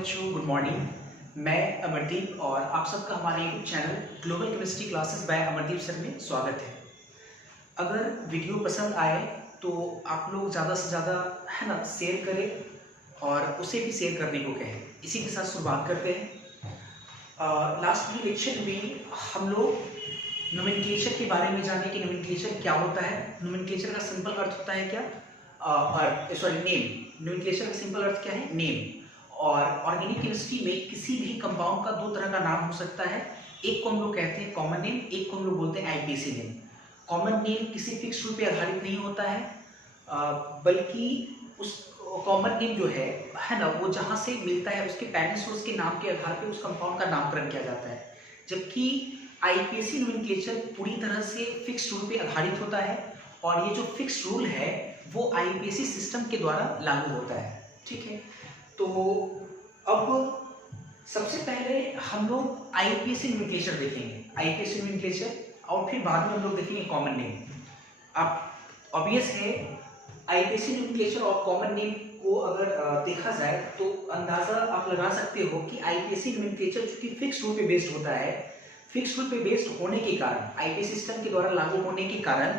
बच्चों, good morning. मैं अमरदीप और आप सबका हमारे YouTube channel global chemistry classes bye Amardeep sir में स्वागत है। अगर वीडियो पसंद आए तो आप लोग ज़्यादा से ज़्यादा है ना शेयर करें और उसे भी शेयर करने को कहें। इसी के साथ शुरुआत करते हैं। लास्ट की लेक्चर में हम लोग नोमेनक्लेचर के बारे में जाने कि नोमेनक्लेचर क्या होता है। नोमेनक्लेचर का सिंपल अर्थ होता है क्या, नेम। नोमेनक्लेचर का सिंपल अर्थ क्या है, नेम। और ऑर्गेनिक केमिस्ट्री में किसी भी कंपाउंड का दो तरह का नाम हो सकता है। एक को हम लोग कहते हैं कॉमन नेम, एक को हम लोग बोलते हैं आईपीसी नेम। कॉमन नेम किसी फिक्स रूल पे आधारित नहीं होता है, बल्कि उस कॉमन नेम जो है ना, वो जहाँ से मिलता है उसके पैरेंट सोर्स के नाम के आधार पे उस कंपाउंड का नामकरण किया जाता है। जबकि आईपीसी नोमेनक्लेचर पूरी तरह से फिक्स रूल पे आधारित होता है और ये जो फिक्स रूल है वो आईपीसी सिस्टम के द्वारा लागू होता है। ठीक है, तो अब सबसे पहले हम लोग आईपीसी नोमेनक्लेचर देखेंगे, आईपीसी नोमेनक्लेचर, और फिर बाद में हम लोग देखेंगे कॉमन नेम। अब ऑब्वियस है आईपीसी नोमेनक्लेचर और कॉमन नेम को अगर देखा जाए तो अंदाजा आप लगा सकते हो कि आईपीसी नोमेनक्लेचर जो कि फिक्स रूल पे बेस्ड होता है, फिक्स रूल पे बेस्ड होने के कारण, आईपीसी सिस्टम के द्वारा लागू होने के कारण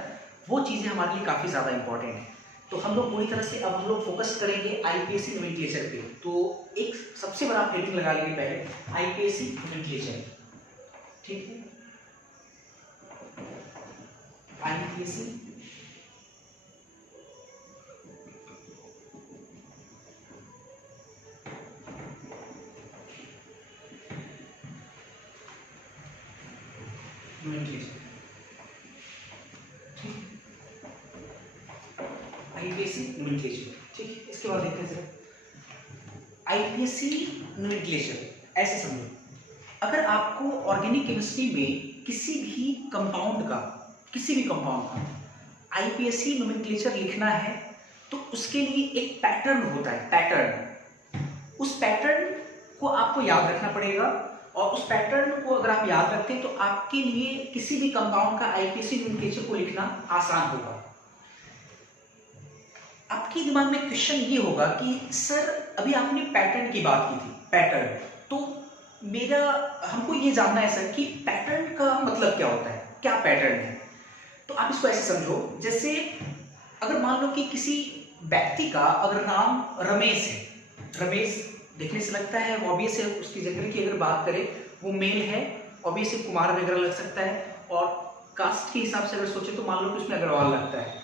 वो चीज़ें हमारे लिए काफ़ी ज़्यादा इंपॉर्टेंट है। तो हम लोग पूरी तरह से अब हम लोग फोकस करेंगे आईपीसी नोमेनक्लेचर पे। तो एक सबसे बड़ा हेडिंग लगा लेंगे पहले, आईपीसी नोमेनक्लेचर। ठीक है, आईपीसी नोमेनक्लेचर। ठीक, आईपीसी नोमेनक्लेचर। ठीक, इसके बाद देखते हैं जरा आईपीसी नोमेनक्लेचर। ऐसे समझो, अगर आपको ऑर्गेनिक केमिस्ट्री में किसी भी कंपाउंड का आईपीसी नोमेनक्लेचर लिखना है तो उसके लिए एक पैटर्न होता है, पैटर्न। उस पैटर्न को आपको याद रखना पड़ेगा और उस पैटर्न को अगर आप याद रखते हैं तो आपके लिए किसी भी कंपाउंड का आईपीसी नोमेनक्लेचर को लिखना आसान होगा। आपके दिमाग में क्वेश्चन ये होगा कि सर अभी आपने पैटर्न की बात की थी, पैटर्न, तो हमको ये जानना है सर कि पैटर्न का मतलब क्या होता है, क्या पैटर्न है। तो आप इसको ऐसे समझो, जैसे अगर मान लो कि किसी व्यक्ति का अगर नाम रमेश है, रमेश देखने से लगता है, ऑब्वियस है, उसकी जेंडर की अगर बात करें वो मेल है, ऑब्वियस है कुमार वगैरह लग सकता है, और कास्ट के हिसाब से अगर सोचे तो मान लो कि उसमें अग्रवाल लगता है।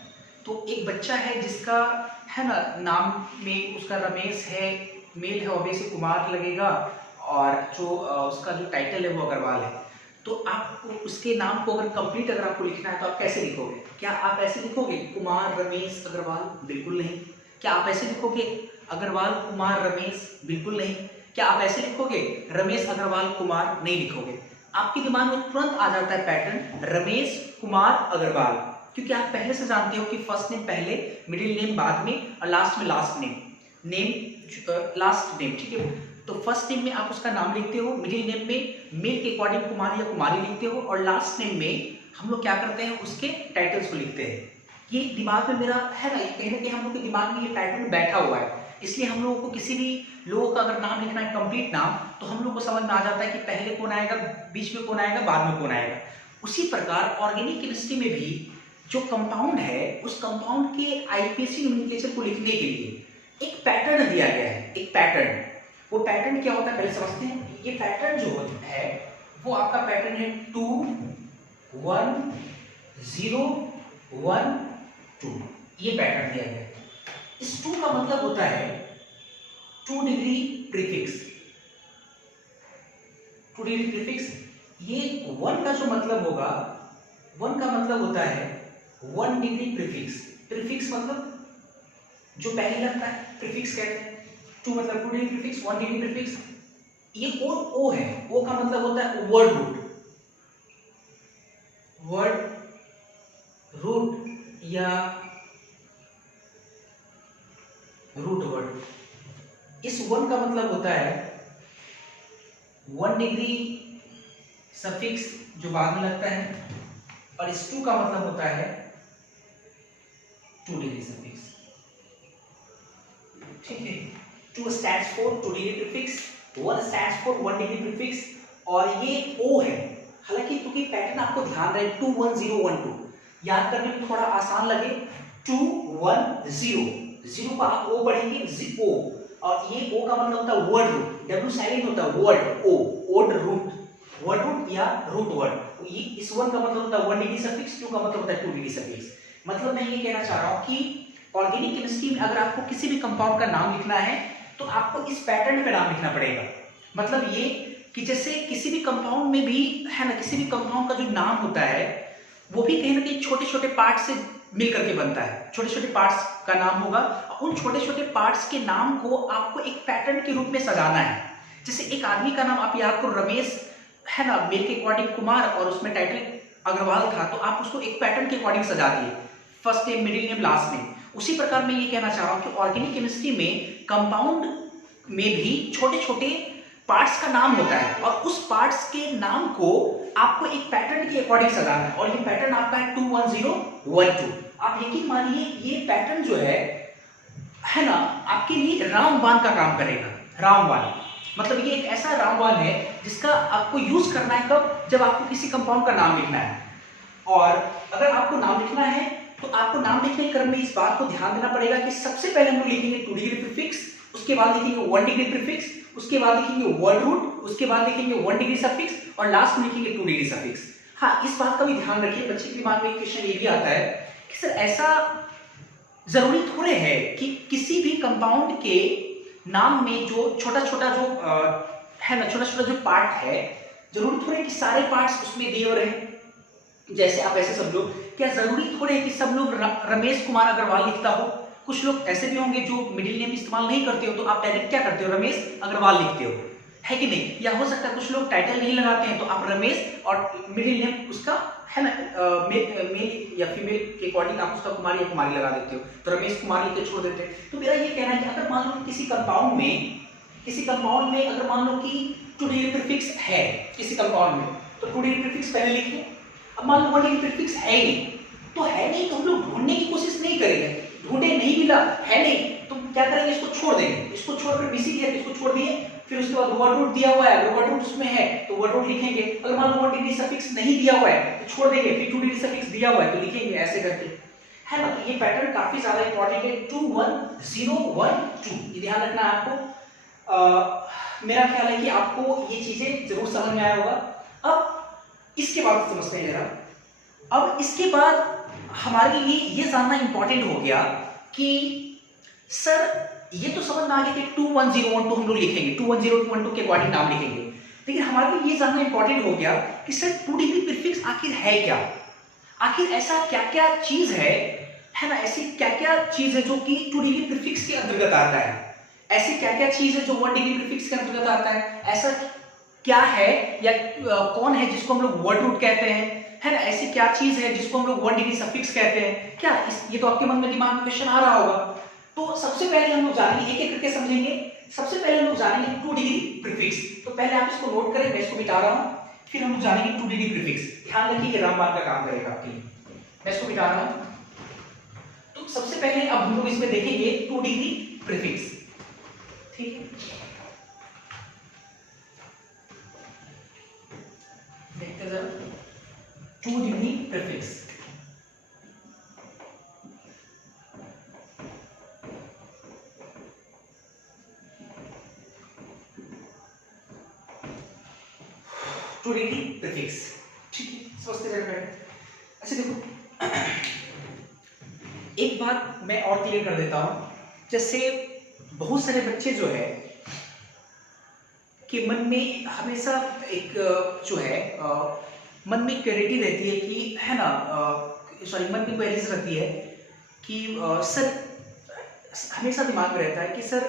तो एक बच्चा है जिसका है ना नाम में उसका रमेश है, मेल है, ऑब्वियसली कुमार लगेगा, और जो उसका जो टाइटल है वो अग्रवाल है। तो आपको उसके नाम को अगर कंप्लीट अगर आपको लिखना है तो आप कैसे लिखोगे? क्या आप ऐसे लिखोगे कुमार रमेश अग्रवाल? बिल्कुल नहीं। क्या आप ऐसे लिखोगे अग्रवाल कुमार रमेश? बिल्कुल नहीं। क्या आप ऐसे लिखोगे रमेश अग्रवाल कुमार? नहीं लिखोगे। आपके दिमाग में तुरंत आ जाता है पैटर्न रमेश कुमार अग्रवाल, क्योंकि आप पहले से जानते हो कि फर्स्ट नेम पहले, मिडिल नेम बाद में, और लास्ट में लास्ट नेम लास्ट नेम। ठीक है, तो फर्स्ट नेम में आप उसका नाम लिखते हो, मिडिल नेम में मेल के अकॉर्डिंग कुमार या कुमारी लिखते हो, और लास्ट नेम में हम लोग क्या करते हैं उसके टाइटल्स को लिखते हैं। ये दिमाग में मेरा है ना, कहीं ना कहीं हम लोग के दिमाग में ये पैटर्न बैठा हुआ है। इसलिए हम लोगों को किसी भी लोगों का अगर नाम लिखना है कंप्लीट नाम, तो हम लोग को समझ में आ जाता है कि पहले कौन आएगा, बीच में कौन आएगा, बाद में कौन आएगा। उसी प्रकार ऑर्गेनिक केमिस्ट्री में भी जो कंपाउंड है उस कंपाउंड के आईपीसी नोमेनक्लेचर को लिखने के लिए एक पैटर्न दिया गया है, एक पैटर्न। वो पैटर्न क्या होता है पहले समझते हैं। ये पैटर्न जो है वो आपका पैटर्न है 2 1 0 1 2। ये पैटर्न दिया गया है। इस 2 का मतलब होता है 2 डिग्री प्रीफिक्स, 2 डिग्री प्रीफिक्स। ये 1 का जो मतलब होगा, 1 का मतलब होता है 1 डिग्री प्रीफिक्स। प्रीफिक्स मतलब जो पहले लगता है, प्रीफिक्स कहते हैं। 2 मतलब 2 डिग्री प्रीफिक्स, 1 डिग्री प्रीफिक्स। ये और ओ है, ओ का मतलब होता है वर्ड रूट, वर्ड रूट या रूट वर्ड। इस 1 का मतलब होता है 1 डिग्री सफिक्स जो बाद में लगता है, और इस 2 का मतलब होता है 2 डिग्री सफिक्स। ठीक है, 2 stands for 2 degree prefix, 1 stands for 1 degree prefix, और ये O है। हालांकि क्योंकि पैटर्न आपको ध्यान रहे 2 1 0 1 2, याद करने में थोड़ा आसान लगे 2 1 0, 0 का आप O पढ़ेंगे O, और ये O का मतलब होता है वर्ड रूट, W साइलेंट होता है वर्ड O, ओड रूट, वर्ड रूट या रूट वर्ड। ये इस 1 का मतलब होता है 1 डिग्री सफिक्स, 2 का मतलब होता है 2 डिग्री सफिक्स। मतलब मैं ये कहना चाह रहा हूँ कि ऑर्गेनिक केमिस्ट्री में अगर आपको किसी भी कंपाउंड का नाम लिखना है तो आपको इस पैटर्न पे नाम लिखना पड़ेगा। मतलब ये कि जैसे किसी भी कंपाउंड में भी है ना, किसी भी कंपाउंड का जो नाम होता है वो भी कहीं ना कहीं छोटे छोटे पार्ट से मिल करके बनता है, छोटे छोटे पार्ट्स का नाम होगा। उन छोटे छोटे पार्ट्स के नाम को आपको एक पैटर्न के रूप में सजाना है। जैसे एक आदमी का नाम आप याद करो रमेश है ना, मेल के अकॉर्डिंग कुमार और उसमें टाइटल अग्रवाल था, तो आप उसको एक पैटर्न के अकॉर्डिंग सजा दिए, first name middle name last name. उसी प्रकार मैं ये कहना चाह रहा हूं कि ऑर्गेनिक केमिस्ट्री में कंपाउंड में भी छोटे छोटे पार्ट्स का नाम होता है और उस पार्ट्स के नाम को आपको एक पैटर्न के अकॉर्डिंग सजाना है, और ये पैटर्न आपका है 2 1 0 1 2। आप यकीन मानिए ये पैटर्न जो है ना, आपके लिए रामबाण का काम करेगा। रामबाण मतलब ये एक ऐसा रामबाण है जिसका आपको यूज करना है कब, जब आपको किसी कंपाउंड का नाम लिखना है। और अगर आपको नाम लिखना है तो आपको नाम लिखने के क्रम में इस बात को ध्यान देना पड़ेगा कि सबसे पहले हम लोग लिखेंगे 2 डिग्री प्रीफिक्स, उसके बाद लिखेंगे 1 डिग्री प्रीफिक्स, उसके बाद लिखेंगे वर्ड रूट, उसके बाद लिखेंगे 1 डिग्री सफिक्स, और लास्ट में लिखेंगे 2 डिग्री सफिक्स। हाँ, इस बात का भी ध्यान रखिए, बच्चे के दिमाग में एक क्वेश्चन ये भी आता है कि सर ऐसा जरूरी थोड़े है कि किसी भी कंपाउंड के नाम में जो छोटा छोटा जो है ना, छोटा छोटा जो पार्ट है, जरूरी थोड़े कि सारे पार्ट्स उसमें दिए रहे। जैसे आप ऐसे समझो, क्या जरूरी थोड़े है कि सब लोग रमेश कुमार अग्रवाल लिखता हो? कुछ लोग ऐसे भी होंगे जो मिडिल नेम इस्तेमाल नहीं करते हो, तो आप डायरेक्ट क्या करते हो, रमेश अग्रवाल लिखते हो, है कि नहीं? या हो सकता है कुछ लोग टाइटल नहीं लगाते हैं तो आप रमेश और मिडिल नेम उसका है ना, मेल या फीमेल के अकॉर्डिंग आप उसका कुमार या कुमारी लगा देते हो, तो रमेश कुमार लिख के छोड़ देते हैं। तो मेरा ये कहना है कि अगर मान लो किसी कंपाउंड में अगर मान लो कि 2 डिग्री प्रीफिक्स है किसी कंपाउंड में, तो 2 डिग्री प्रीफिक्स पहले लिखिए। अब मान लो 1 डिग्री प्रीफिक्स है ही नहीं, तो हम लोग ढूंढने की कोशिश नहीं करेंगे, ढूंढे नहीं मिला, है नहीं, तो क्या करेंगे, इसको छोड़ देंगे, इसको छोड़कर बीसी दिया, इसको छोड़ दिए, फिर उसके बाद वर्ड रूट दिया हुआ है, अगर वर्ड रूट उसमें है तो वर्ड रूट लिखेंगे। अगर मान लो 1 डिग्री सफिक्स नहीं दिया हुआ है तो छोड़ देंगे, फिर 2 डिग्री सफिक्स दिया हुआ है तो लिखेंगे, ऐसे करके, है ना। तो ये पैटर्न काफी ज्यादा इंपॉर्टेंट है, 2 1 0 1 2, ये ध्यान रखना है आपको। मेरा ख्याल है कि आपको ये चीजें जरूर समझ में आया होगा। अब इसके बाद समझते हैं जरा। अब इसके बाद हमारे लिए ये जानना इंपॉर्टेंट हो गया कि सर ये तो समझ में आ गया कि 2 1 0 1 2 हम लोग लिखेंगे, 2 1 0 1 2 के अकॉर्डिंग नाम लिखेंगे, लेकिन हमारे लिए ये जानना इंपॉर्टेंट हो गया कि सर 2 डिग्री प्रीफिक्स आखिर है क्या? आखिर ऐसा क्या क्या चीज है ना, ऐसी क्या क्या चीज है जो कि 2 डिग्री प्रीफिक्स के अंतर्गत आता है? ऐसी क्या क्या चीज है जो 1 डिग्री प्रीफिक्स के अंतर्गत आता है? ऐसा क्या है या कौन है जिसको हम लोग वर्ड रूट कहते हैं, है ना? ऐसी क्या चीज है जिसको हम लोग 1 डिग्री सफिक्स कहते हैं? क्या ये तो आपके मन में दिमाग में क्वेश्चन आ रहा होगा। तो सबसे पहले हम लोग जानेंगे, एक एक करके समझेंगे। सबसे पहले हम लोग जानेंगे 2 डिग्री प्रीफिक्स। तो पहले आप इसको नोट करें, मैं इसको मिटा रहा हूं, फिर हम लोग जानेंगे 2 डिग्री प्रीफिक्स। ध्यान रखिए ये रामबाण का काम करेगा आपके लिए। मैं इसको मिटा रहा हूं। तो सबसे पहले अब हम लोग इसमें देखेंगे 2 डिग्री प्रीफिक्स, ठीक है। देखते जरा 2 degree prefix. Two degree prefix, ठीक है, समझते चल रहे हैं। अच्छा देखो, एक बात मैं और क्लियर कर देता हूं। जैसे बहुत सारे बच्चे जो है कि मन में हमेशा एक जो है मन में क्लैरिटी रहती है कि है ना, सॉरी, मन में क्वेरीज रहती है कि सर, हमेशा दिमाग में रहता है कि सर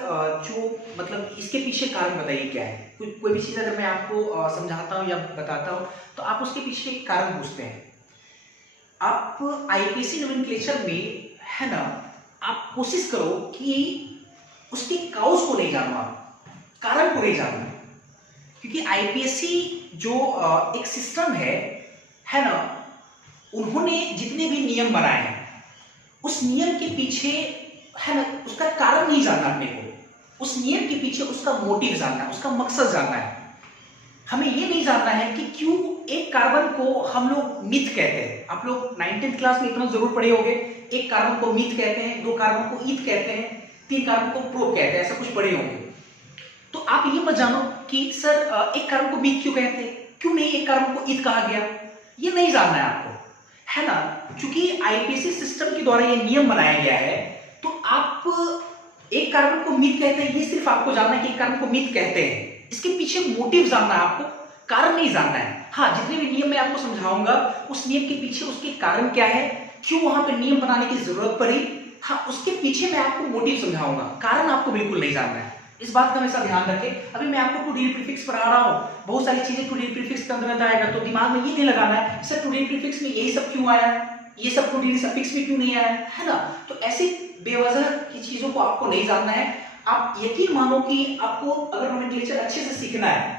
जो मतलब इसके पीछे कारण बताइए क्या है। कोई भी चीज़ अगर मैं आपको समझाता हूँ या बताता हूँ तो आप उसके पीछे कारण पूछते हैं। आप आईपीसी नोमेनक्लेचर में, है ना, आप कोशिश करो कि उसके काउज को नहीं जानो, आप कारण को नहीं जानो, क्योंकि आईपीएससी जो एक सिस्टम है ना, उन्होंने जितने भी नियम बनाए हैं उस नियम के पीछे, है ना, उसका कारण नहीं जानना अपने को। उस नियम के पीछे उसका मोटिव जानना है, उसका मकसद जानना है। हमें ये नहीं जानना है कि क्यों एक कार्बन को हम लोग मिथ कहते हैं। आप लोग 19th क्लास में इतना जरूर पढ़े होंगे, एक कार्बन को मिथ कहते हैं, 2 कार्बन को ईथ कहते हैं, 3 कार्बन को प्रोप कहते हैं, ऐसा कुछ पढ़े होंगे। तो आप ये मत जानो कि सर एक कार्बन को मिथ क्यों कहते हैं, क्यों नहीं एक कार्बन को ईथ कहा गया, ये नहीं जानना है आपको, है ना। क्योंकि आईपीसी सिस्टम के द्वारा ये नियम बनाया गया है, तो आप एक कार्बन को मिथ कहते हैं, ये सिर्फ आपको जानना है कि एक कार्बन को मिथ कहते हैं। इसके पीछे मोटिव जानना है आपको, कारण नहीं जानना है। हाँ, जितने भी नियम मैं आपको समझाऊंगा उस नियम के पीछे उसके कारण क्या है, क्यों वहां पे नियम बनाने की जरूरत पड़ी, हाँ उसके पीछे मैं आपको मोटिव समझाऊंगा, कारण आपको बिल्कुल नहीं जानना है। इस बात का हमेशा ध्यान रखें। अभी मैं आपको टू डी प्रीफिक्स पढ़ा रहा हूँ, बहुत सारी चीजें टू डी प्रीफिक्स के अंतर्गत आएगा, तो दिमाग में ये नहीं लगाना है सर टू डी प्रीफिक्स में यही सब क्यों आया, ये सब टू डी सफिक्स में क्यों नहीं आया, है ना। तो ऐसी बेवजह की चीजों को आपको नहीं जानना है। आप यकीन मानो कि आपको अगर नोमेनक्लेचर अच्छे से सीखना है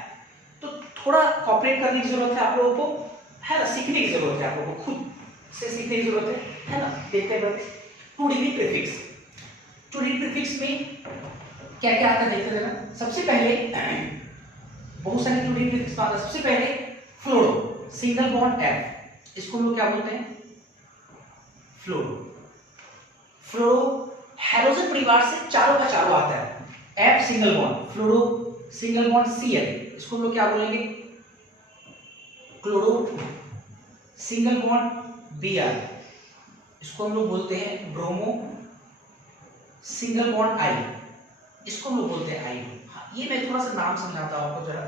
तो थोड़ा कॉपरेट करने की जरूरत है आप लोगों को, है ना, सीखने की जरूरत है आप लोगों को, खुद से सीखने की जरूरत है ना। देखते हैं two degree prefix, two degree prefix में क्या क्या आता है देखते हैं। सबसे पहले बहुत सारे टू डिग्री प्रीफिक्स आता है। सबसे पहले फ्लोरो, सिंगल बॉन्ड एफ, इसको हम लोग क्या बोलते हैं, फ्लोरो। फ्लोरो हैलोजन परिवार से चारों का चारों आता है, एफ सिंगल बॉन्ड, फ्लोरो सिंगल बॉन्ड Cl, इसको हम लोग क्या बोलेंगे, क्लोरो सिंगल बॉन्ड Br, इसको हम लोग बोलते हैं ब्रोमो सिंगल बॉन्ड I, इसको हम लोग बोलते हैं आइडो। हाँ, ये मैं थोड़ा सा नाम समझाता हूँ आपको जरा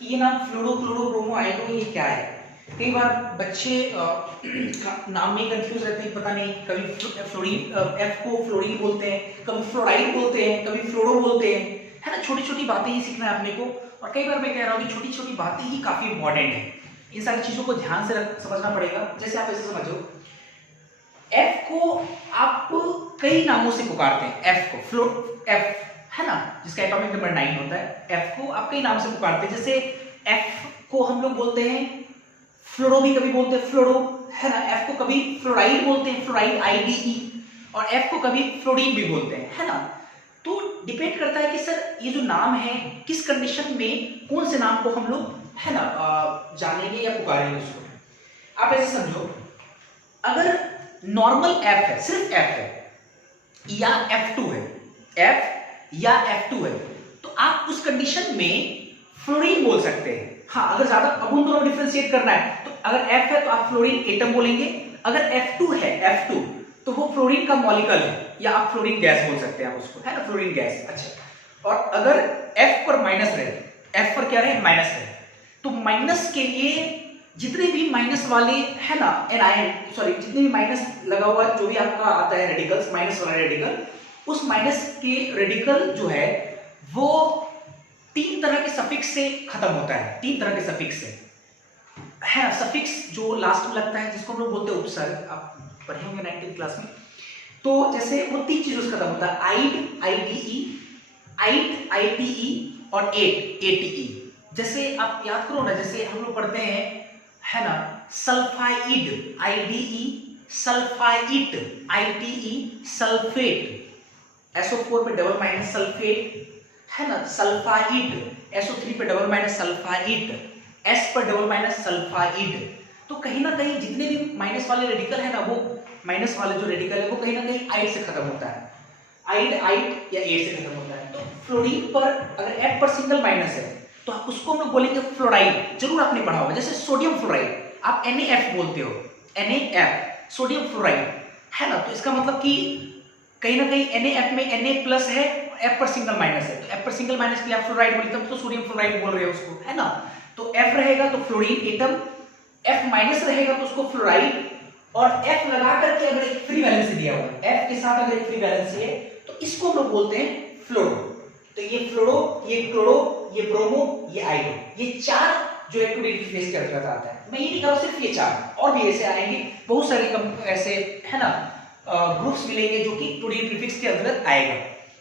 कि ये नाम फ्लोरो क्लोरो ब्रोमो आइडो ये क्या है। कई बार बच्चे नाम में कंफ्यूज रहते हैं, पता नहीं कभी फ्लोरीन एफ को फ्लोरीन बोलते हैं, कभी फ्लोराइड बोलते हैं, कभी फ्लोरो बोलते हैं, है ना। छोटी छोटी बातें ही सीखना है अपने को, और कई बार मैं कह रहा हूँ कि छोटी छोटी बातें ही काफी इंपॉर्टेंट है। इन सारी चीजों को ध्यान से समझना पड़ेगा। जैसे आप ऐसे समझो, एफ को आप कई नामों से पुकारते हैं, एफ को फ्लो एफ, है ना, जिसका एटॉमिक नंबर 9 होता है, एफ को आप कई नाम से पुकारते हैं। जैसे एफ को हम लोग बोलते हैं फ्लोरो, भी कभी बोलते हैं फ्लोरो, है ना। एफ को कभी फ्लोराइड बोलते हैं, फ्लोराइड IDE, और एफ को कभी फ्लोरीन भी बोलते हैं, है ना। तो डिपेंड करता है कि सर ये जो नाम है किस कंडीशन में कौन से नाम को हम लोग, है ना, जानेंगे या पुकारेंगे उसको। आप ऐसे समझो, अगर नॉर्मल एफ है, सिर्फ एफ है या F2 है, एफ या F2 है, तो आप उस कंडीशन में फ्लोरीन बोल सकते हैं। हाँ, अगर ज्यादा अब उन दोनों डिफरेंशिएट करना है तो अगर F है तो आप फ्लोरीन एटम बोलेंगे, अगर F2 है, F2 तो वो फ्लोरीन का मॉलिक्यूल है, या आप फ्लोरीन गैस बोल सकते हैं आप उसको, है ना, फ्लोरीन गैस। अच्छा, और अगर F पर माइनस रहे, F पर क्या रहे, माइनस रहे, तो माइनस के लिए जितने भी माइनस वाले, है ना, एनायन, सॉरी जितने भी माइनस लगा हुआ जो भी आपका आता है रेडिकल्स, माइनस वाला रेडिकल, उस माइनस के रेडिकल जो है वो 3 तरह के सफिक्स से खत्म होता है, 3 तरह के सफिक्स से, है ना। सफिक्स जो लास्ट में लगता है जिसको हम लोग बोलते हैं उपसर्ग, आप पढ़े होंगे 9th क्लास में। तो जैसे वो 3 चीजों से खत्म होता है, आइड IDE, आइड ITE और एट ATE। जैसे आप याद करो ना, जैसे हम लोग पढ़ते हैं, है ना, sulphide IDE, sulphite ITE, sulphate SO4 पे डबल माइनस सल्फेट, है ना, सल्फाइड SO3 पे डबल माइनस सल्फाइड, S पर डबल माइनस सल्फाइड। तो कहीं ना कहीं जितने भी माइनस वाले रेडिकल है ना, वो माइनस वाले जो रेडिकल है वो कहीं ना कहीं आइड से खत्म होता है, आइड या एट से खत्म होता है। तो फ्लोरीन पर अगर F पर सिंगल माइनस है तो आप उसको हम लोग बोलेंगे फ्लोराइड, जरूर आपने पढ़ा होगा। जैसे सोडियम फ्लोराइड आप NaF बोलते हो, NaF सोडियम फ्लोराइड, है ना। तो इसका मतलब कि कहीं ना कहीं NaF में Na प्लस है, F पर सिंगल माइनस है, तो F पर सिंगल माइनस के लिए आप फ्लोराइड बोलते हैं, तो सोडियम फ्लोराइड बोल रहे हो उसको, है ना। तो F रहेगा तो फ्लोरीन एटम, F माइनस रहेगा तो उसको फ्लोराइड, और F लगा करके अगर एक फ्री वैलेंसी दिया हुआ है, F के साथ अगर एक फ्री वैलेंसी है तो इसको हम लोग बोलते हैं फ्लोरो। तो ये फ्लोरो, ये क्लोरो, ये ब्रोमो, ये आइडो, ये 4 जो है टू डिग्री फेस के अंतर्गत आता है। मैं ये नहीं कह रहा सिर्फ ये 4, और भी ऐसे आएंगे, बहुत सारे ऐसे, है ना, ग्रुप्स मिलेंगे जो कि टू डिग्री प्रीफिक्स के अंतर्गत आएगा।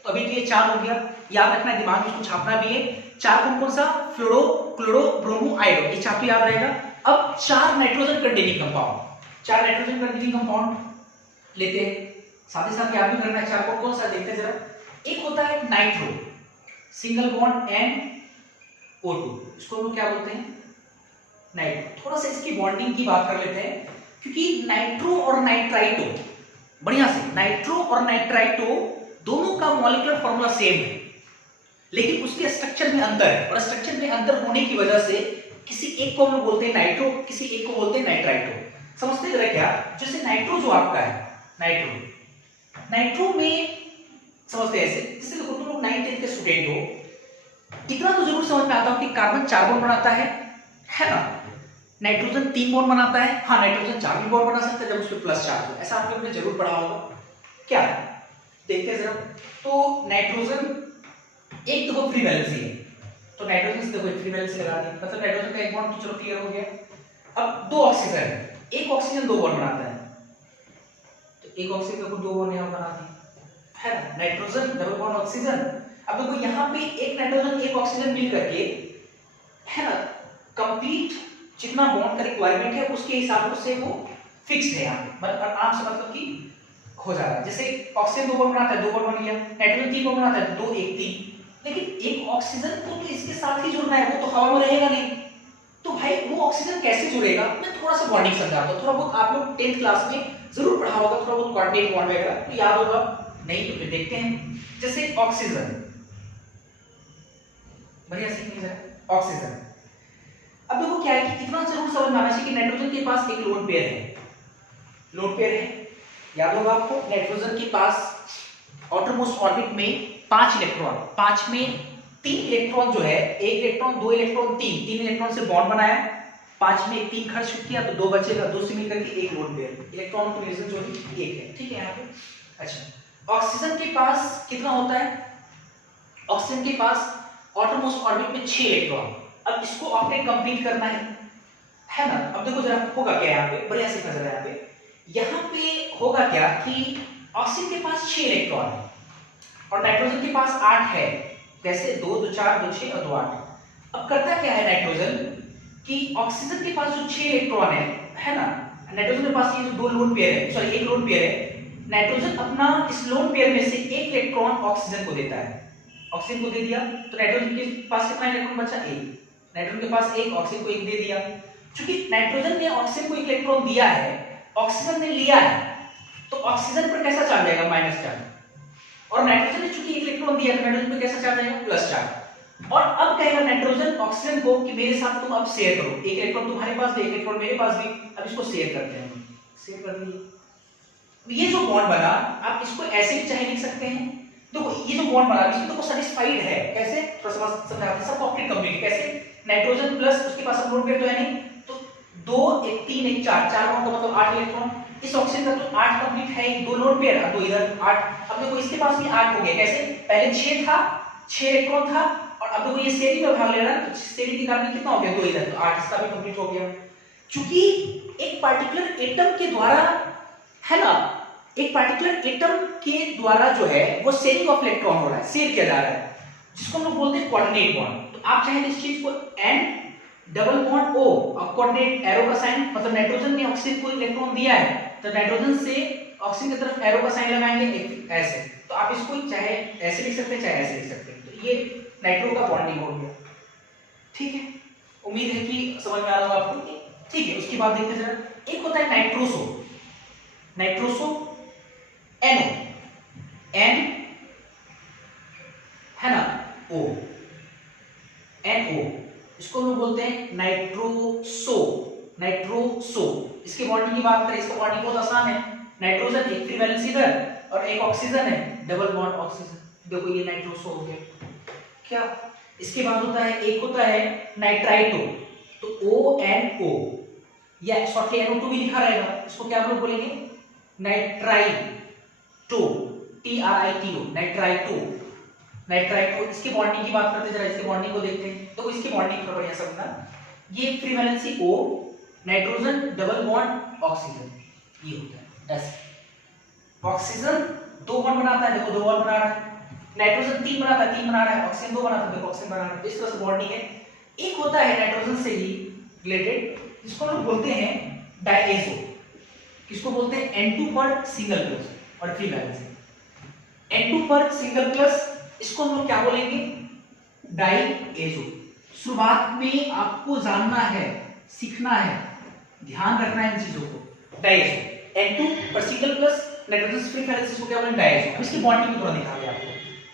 तो अभी तो ये 4 हो गया, याद रखना है, दिमाग में इसको छापना भी है। 4 कौन सा, फ्लोरो, क्लोरो, ब्रोमो, आइडो, ये 4 तो याद रहेगा। अब 4 nitrogen containing compound, 4 nitrogen containing compound लेते हैं, साथ ही साथ क्या भी करना है, 4 कौन सा देखते हैं जरा। एक होता है नाइट्रो, सिंगल बॉन्ड NO2, इसको हम लोग क्या बोलते हैं, नाइट्रो। थोड़ा सा इसकी बॉन्डिंग की बात कर लेते हैं, क्योंकि नाइट्रो और नाइट्राइटो, बढ़िया से, नाइट्रो और नाइट्राइटो दोनों का मॉलिक्यूलर फॉर्मूला सेम है, लेकिन उसके स्ट्रक्चर में अंतर है, और स्ट्रक्चर में अंतर होने की वजह से किसी एक को हम लोग बोलते हैं नाइट्रो, किसी एक को बोलते हैं नाइट्राइटो। समझते जरा क्या, जैसे नाइट्रो जो आपका है, नाइट्रो में समझते हैं ऐसे, जैसे देखो तुम लोग 9th 10th के स्टूडेंट हो, इतना तो जरूर समझ में आता हो कि कार्बन 4 बॉन्ड बनाता है ना, नाइट्रोजन 3 बॉन्ड बनाता है, हाँ नाइट्रोजन 4 भी बॉन्ड बना सकता है जब उसमें प्लस चार्ज हो, ऐसा आप लोगों ने जरूर पढ़ा होगा। क्या देखते हैं जरा, तो नाइट्रोजन एक तो फ्री वैलेंसी है, तो नाइट्रोजन से देखो एक फ्री वैलेंसी लगा दी, मतलब नाइट्रोजन का एक बॉन्ड तो चलो क्लियर हो गया। अब 2 ऑक्सीजन है, एक ऑक्सीजन 2 बॉन्ड बनाता है, तो एक ऑक्सीजन को 2 बॉन्ड यहां बना दी है ना, नाइट्रोजन डबल बॉन्ड ऑक्सीजन। अब देखो यहाँ पे एक नाइट्रोजन एक ऑक्सीजन मिल करके है ना, कंप्लीट जितना बॉन्ड का रिक्वायरमेंट है उसके हिसाब से वो फिक्स्ड है यहाँ, मतलब आराम से मतलब कि हो जा रहा है। जैसे ऑक्सीजन 2 बॉन्ड बनाता है, 2 बॉन्ड बन गया, नाइट्रोजन 3 बॉन्ड बनाता है, 2 1 3, लेकिन एक ऑक्सीजन को तो इसके साथ ही जुड़ना है, वो तो हवा में रहेगा नहीं, तो भाई वो ऑक्सीजन कैसे जुड़ेगा। मैं थोड़ा सा बॉन्डिंग समझाता हूँ, थोड़ा बहुत आप लोग 10th क्लास में जरूर पढ़ा होगा, थोड़ा बहुत कोऑर्डिनेट बॉन्ड वगैरह तो याद होगा, नहीं तो फिर देखते हैं। जैसे ऑक्सीजन, बढ़िया सीखिए जरा ऑक्सीजन। अब देखो क्या है कि इतना जरूर समझ में आना चाहिए कि नाइट्रोजन के पास एक लोन पेयर है, लोन पेयर है, याद होगा आपको, नाइट्रोजन के पास आउटरमोस्ट ऑर्बिट में 5 इलेक्ट्रॉन, 5 में 3 इलेक्ट्रॉन जो है, 1 इलेक्ट्रॉन 2 इलेक्ट्रॉन 3 इलेक्ट्रॉन से बॉन्ड बनाया, 5 में 3 खर्च किया तो 2 बचेगा, 2 से मिलकर के एक लोन पेयर, इलेक्ट्रॉन कॉन्बिनेशन जो है 1 है, ठीक है यहाँ पे। अच्छा ऑक्सीजन के पास कितना होता है, ऑक्सीजन के पास आउटरमोस्ट ऑर्बिट में 6 इलेक्ट्रॉन। अब इसको आपने कंप्लीट करना है ना। अब देखो जरा होगा क्या यहाँ पे, बढ़िया से नजर यहाँ पे होगा क्या कि ऑक्सीजन के पास 6 इलेक्ट्रॉन है और नाइट्रोजन के पास 8 है, कैसे 2 2 4 2 6 और 2 8। अब करता क्या है नाइट्रोजन कि ऑक्सीजन के पास जो 6 इलेक्ट्रॉन है ना, नाइट्रोजन के पास ये जो 2 लोन पेयर है, सॉरी 1 लोन पेयर है, नाइट्रोजन अपना इस लोन पेयर में से 1 इलेक्ट्रॉन ऑक्सीजन को देता है, ऑक्सीजन को दे दिया तो नाइट्रोजन के पास कितना इलेक्ट्रॉन बचा, 1, नाइट्रोजन के पास 1, ऑक्सीजन को 1 दे दिया। क्योंकि नाइट्रोजन ने ऑक्सीजन को 1 इलेक्ट्रॉन दिया है, ऑक्सीजन ने लिया है, तो ऑक्सीजन पर कैसा चार्ज आएगा, माइनस चार्ज, और नाइट्रोजन ने चूंकि 1 इलेक्ट्रॉन दिया तो नाइट्रोजन पर कैसा चार्ज आएगा, प्लस चार्ज। और अब कहेगा नाइट्रोजन ऑक्सीजन को कि मेरे साथ तुम अब शेयर करो, 1 इलेक्ट्रॉन तुम्हारे पास भी, 1 इलेक्ट्रॉन मेरे पास भी, अब इसको शेयर करते हैं, शेयर कर दिए। ये जो बॉन्ड बना, आप इसको ऐसे भी चाहे लिख सकते हैं, देखो ये जो बॉन्ड बना इसमें तो सैटिस्फाइड है, कैसे थोड़ा समझाते हैं, सब ऑप्टिक कंप्लीट, कैसे नाइट्रोजन प्लस उसके पास लोन पेयर तो है नहीं, तो 2 1 3 1 4 4 बॉन्ड का मतलब 8 इलेक्ट्रॉन, इस ऑक्सीजन का तो 8 कंप्लीट है, 2 लोन पेयर और 2 इधर 8। अब देखो इसके पास भी 8 हो गया, कैसे पहले 6 था, 6 इलेक्ट्रॉन था, और अब देखो ये शेयरिंग में भाग ले रहा है, तो शेयरिंग के कारण कितना हो गया, 2 इधर, तो 8 इसका भी कंप्लीट हो गया। क्योंकि एक पार्टिकुलर एटम के द्वारा है ना, एक पार्टिकुलर एटम के द्वारा जो है वो शेयरिंग ऑफ इलेक्ट्रॉन हो रहा है, शेयर किया जा रहा है, जिसको हम लोग बोलते हैं कोऑर्डिनेट बॉन्ड। तो आप चाहे इस चीज को N डबल बॉन्ड O और कोऑर्डिनेट एरो का साइन, मतलब नाइट्रोजन ने ऑक्सीजन को इलेक्ट्रॉन दिया है तो नाइट्रोजन से ऑक्सीजन की तरफ एरो का साइन लगाएंगे ऐसे, तो आप इसको चाहे ऐसे लिख सकते हैं चाहे ऐसे लिख सकते हैं, तो ये नाइट्रो का बॉन्डिंग हो गया, ठीक है। उम्मीद है कि समझ में आ रहा होगा आपको, ठीक है। उसके बाद देखते जरा, एक होता है नाइट्रोसो, नाइट्रोसो NO, N है ना O, NO, इसको हम लोग बोलते हैं नाइट्रोसो, नाइट्रोसो। इसके बॉन्डिंग की बात करें, इसका बॉन्डिंग बहुत आसान है, नाइट्रोजन एक फ्री वैलेंस इधर और एक ऑक्सीजन है, डबल बॉन्ड ऑक्सीजन, देखो ये नाइट्रोसो हो गया क्या। इसके बाद होता है, एक होता है नाइट्राइटो, तो ONO या शॉर्टली NO2 भी लिखा रहेगा, इसको क्या हम लोग बोलेंगे, नाइट्राइटो, TRITO, नाइट्राइटो, नाइट्राइटो। इसकी बॉन्डिंग की बात करते हैं, जरा इसकी बॉन्डिंग को देखते हैं, तो इसकी बॉन्डिंग थोड़ा बढ़िया समझना, ये free valency O, nitrogen double bond oxygen, ये होता है ऐसे। ऑक्सीजन 2 बॉन्ड बनाता है, देखो 2 बॉन्ड बना रहा है, नाइट्रोजन 3 बनाता है, 3 बना रहा है, ऑक्सीजन 2 बनाता है, देखो ऑक्सीजन बना रहा है, इस तरह से बॉन्डिंग है। एक होता है नाइट्रोजन से ही रिलेटेड, जिसको हम बोलते हैं डायएजो, किसको बोलते हैं, N2 पर सिंगल प्लस और फ्री वैलेंसी, N2 पर सिंगल प्लस, इसको हम लोग क्या बोलेंगे, डाइएजो। शुरुआत में आपको जानना है, सीखना है, ध्यान रखना है इन चीजों को। डाइएजो N2 पर single plus nitrogen free valency को क्या बोलेंगे, डाइएजो। अब इसकी बॉन्डिंग को थोड़ा दिखा दिया आपको,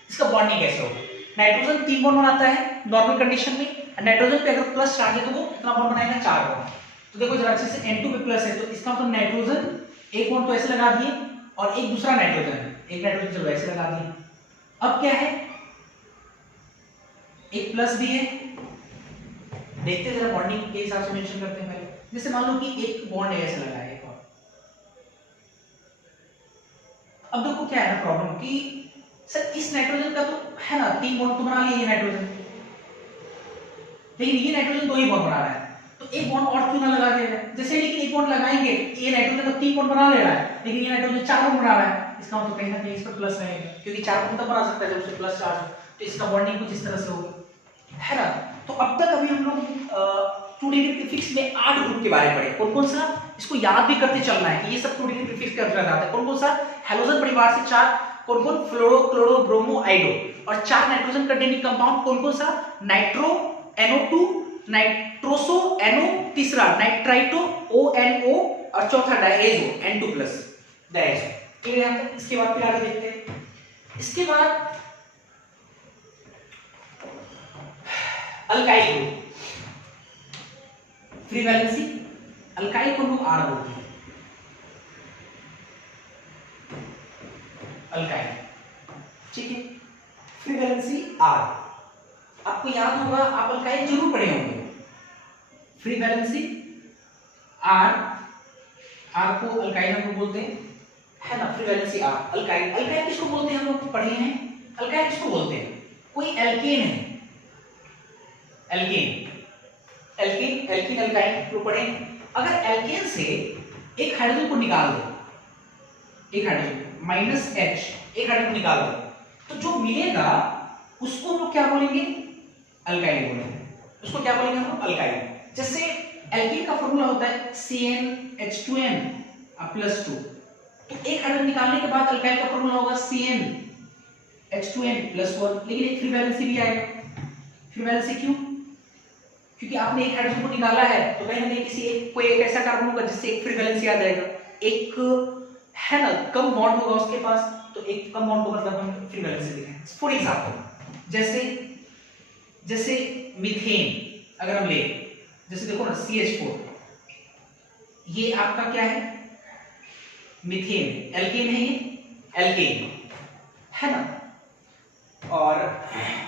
इसका बॉन्डिंग कैसे होगा। नाइट्रोजन 3 बॉन्ड बनाता है नॉर्मल कंडीशन में, नाइट्रोजन पे अगर प्लस चार्ज है तो वो कितना बॉन्ड बनाएगा, 4 बॉन्ड। तो देखो जरा अच्छे से N2 पे प्लस है तो इसका मतलब नाइट्रोजन एक बॉन्ड तो ऐसे लगा दिए और एक दूसरा नाइट्रोजन है, एक नाइट्रोजन चलो ऐसे लगा दिए। अब क्या है, एक प्लस भी है, देखते जरा बॉन्डिंग के हिसाब से मेंशन करते हैं पहले। जैसे मान लो कि एक बॉन्ड है ऐसे लगा है एक और। अब देखो क्या है ना प्रॉब्लम कि सर इस नाइट्रोजन का तो है ना 3 बॉन्ड तो बना लिए ये नाइट्रोजन, लेकिन ये नाइट्रोजन 2 ही बॉन्ड बना रहा है, तो एक बॉन्ड और क्यों ना लगा दिया जाए। जैसे लेकिन एक बॉन्ड लगाएंगे, ये नाइट्रोजन तो 3 बॉन्ड बना ले रहा है लेकिन ये नाइट्रोजन 4 बॉन्ड बना रहा है, इसका मतलब कहीं ना कहीं इस पर प्लस रहेगा, क्योंकि 4 बॉन्ड तब बना सकता है जब उससे प्लस चार्ज हो। तो इसका बॉन्डिंग कुछ इस तरह से होगी, है ना। तो अब तक अभी हम लोग 2 डिग्री प्रीफिक्स में 8 ग्रुप के बारे में पढ़े। कौन कौन सा, इसको याद भी करते चलना है कि ये सब 2 डिग्री प्रीफिक्स के अंतर्गत आता है। कौन कौन सा, हैलोजन परिवार से 4, कौन कौन, फ्लोरो, क्लोरो, ब्रोमो, आइडो, और 4 नाइट्रोजन कंटेनिंग कंपाउंड कौन कौन सा, नाइट्रो, NO2, नाइट्रोसो, NO, तीसरा नाइट्राइटो, ONO, और चौथा डायएजो, N2+, डायएजो। क्लियर है। इसके बाद फिर आगे देखते हैं। इसके बाद alkyl group, free valency alkyl को लोग R बोलते हैं, अल्काइल, ठीक है, फ्री वैलेंसी R। आपको याद होगा, आप अल्काइल जरूर पढ़े होंगे। फ्री वैलेंसी R, R को अल्काइल हम लोग बोलते हैं, है ना, free valency R। Alkyl, alkyl किसको बोलते हैं, हम लोग पढ़े हैं। अल्काइल किसको बोलते हैं, कोई एल्केन है, एल्केन, एल्केन, एल्कीन, अल्काइल लोग पढ़े। अगर एल्केन से एक हाइड्रोजन को निकाल दो, एक हाइड्रोजन -H, एक हाइड्रोजन निकाल दो, तो जो मिलेगा उसको हम लोग क्या बोलेंगे, अल्काइल बोलेंगे। उसको क्या बोलेंगे हम लोग, अल्काइल। जैसे एल्कीन का फॉर्मूला होता है CnH2n +2, तो एक हाइड्रोजन निकालने के बाद अल्काइल का फॉर्मूला होगा CnH2n +1, लेकिन एक फ्री वैलेंसी भी आएगा। फ्री वैलेंसी क्यों, क्योंकि आपने एक हाइड्रोजन को निकाला है तो कहीं ना कहीं किसी एक कोई एक ऐसा कार्बन होगा जिससे एक फ्री वैलेंसी आ जाएगा, एक है ना कम बॉन्ड होगा उसके पास, तो एक कम बॉन्ड को मतलब हम फ्री वैलेंसी लिखेंगे। फॉर एग्जांपल जैसे मीथेन अगर हम ले, जैसे देखो ना CH4, ये आपका क्या है, मीथेन, एल्केन है, ये एल्केन है ना। और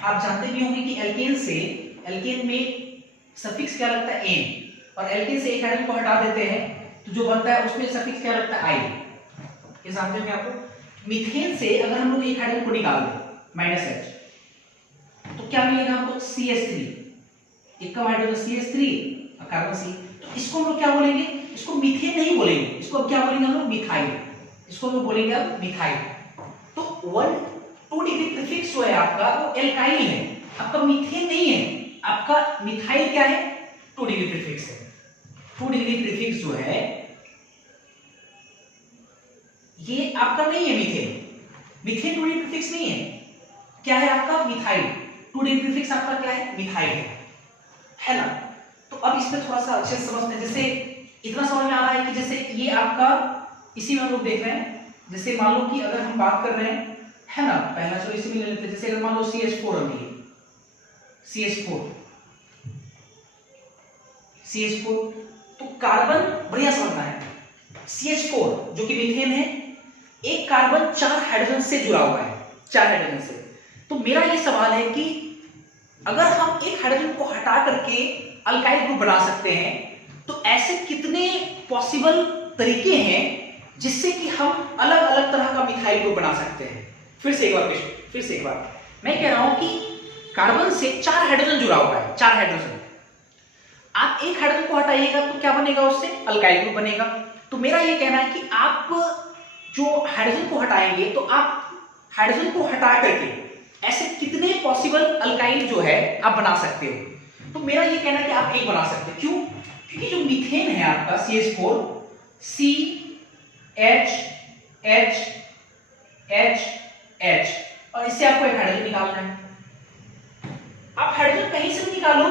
आप जानते भी होंगे कि एल्केन में सफिक्स क्या लगता है, एन, और एल्केन से एक हाइड्रोजन को हटा देते हैं तो जो बनता है उसमें सफिक्स क्या लगता है, आई। ये जानते होंगे आपको। मीथेन से अगर हम लोग एक हाइड्रोजन को निकाल दें -H, तो क्या मिलेगा हमको, CH3, एक का हाइड्रोजन CH3 और कार्बन C। तो इसको हम लोग क्या बोलेंगे, इसको मीथेन नहीं बोलेंगे, इसको अब क्या बोलेंगे हम लोग, मिथाइल। इसको हम लोग बोलेंगे अब मिथाइल। तो 2 डिग्री प्रीफिक्स जो है आपका वो एल्काइल है, आपका मीथेन नहीं है, आपका मिथाइल क्या है, 2 डिग्री प्रीफिक्स है। 2 डिग्री प्रीफिक्स जो है ये आपका नहीं है मीथेन, मीथेन 2 डिग्री प्रीफिक्स नहीं है, क्या है आपका, मिथाइल। 2 डिग्री प्रीफिक्स आपका क्या है, मिथाइल है ना। तो अब इसमें थोड़ा सा अच्छे से समझते हैं। जैसे इतना समझ में आ रहा है कि जैसे ये आपका, इसी में हम लोग देख रहे हैं, जैसे मान लो कि अगर हम बात कर रहे हैं, है ना, पहला चलो इसी में ले लेते हैं। जैसे अगर मान लो CH4 अभी CH4, तो कार्बन बढ़िया समझना है, CH4 जो कि मीथेन है, एक कार्बन 4 हाइड्रोजन से जुड़ा हुआ है, 4 हाइड्रोजन से। तो मेरा ये सवाल है कि अगर हम एक हाइड्रोजन को हटा करके अल्काइल ग्रुप बना सकते हैं, तो ऐसे कितने पॉसिबल तरीके हैं जिससे कि हम अलग अलग तरह का मिथाइल ग्रुप बना सकते हैं। फिर से एक बार मैं कह रहा हूं कि कार्बन से 4 हाइड्रोजन जुड़ा हुआ है, 4 हाइड्रोजन, आप एक हाइड्रोजन को हटाइएगा तो क्या बनेगा, उससे अल्काइल ग्रुप बनेगा। तो मेरा ये कहना है कि आप जो हाइड्रोजन को हटाएंगे तो आप हाइड्रोजन को हटा करके ऐसे कितने पॉसिबल अल्काइल जो है आप बना सकते हो। तो मेरा ये कहना है कि आप एक बना सकते हैं। क्यों, क्योंकि जो मीथेन है आपका CH4, CH और इससे आपको एक हाइड्रोजन निकालना है। आप हाइड्रोजन कहीं से भी निकालो,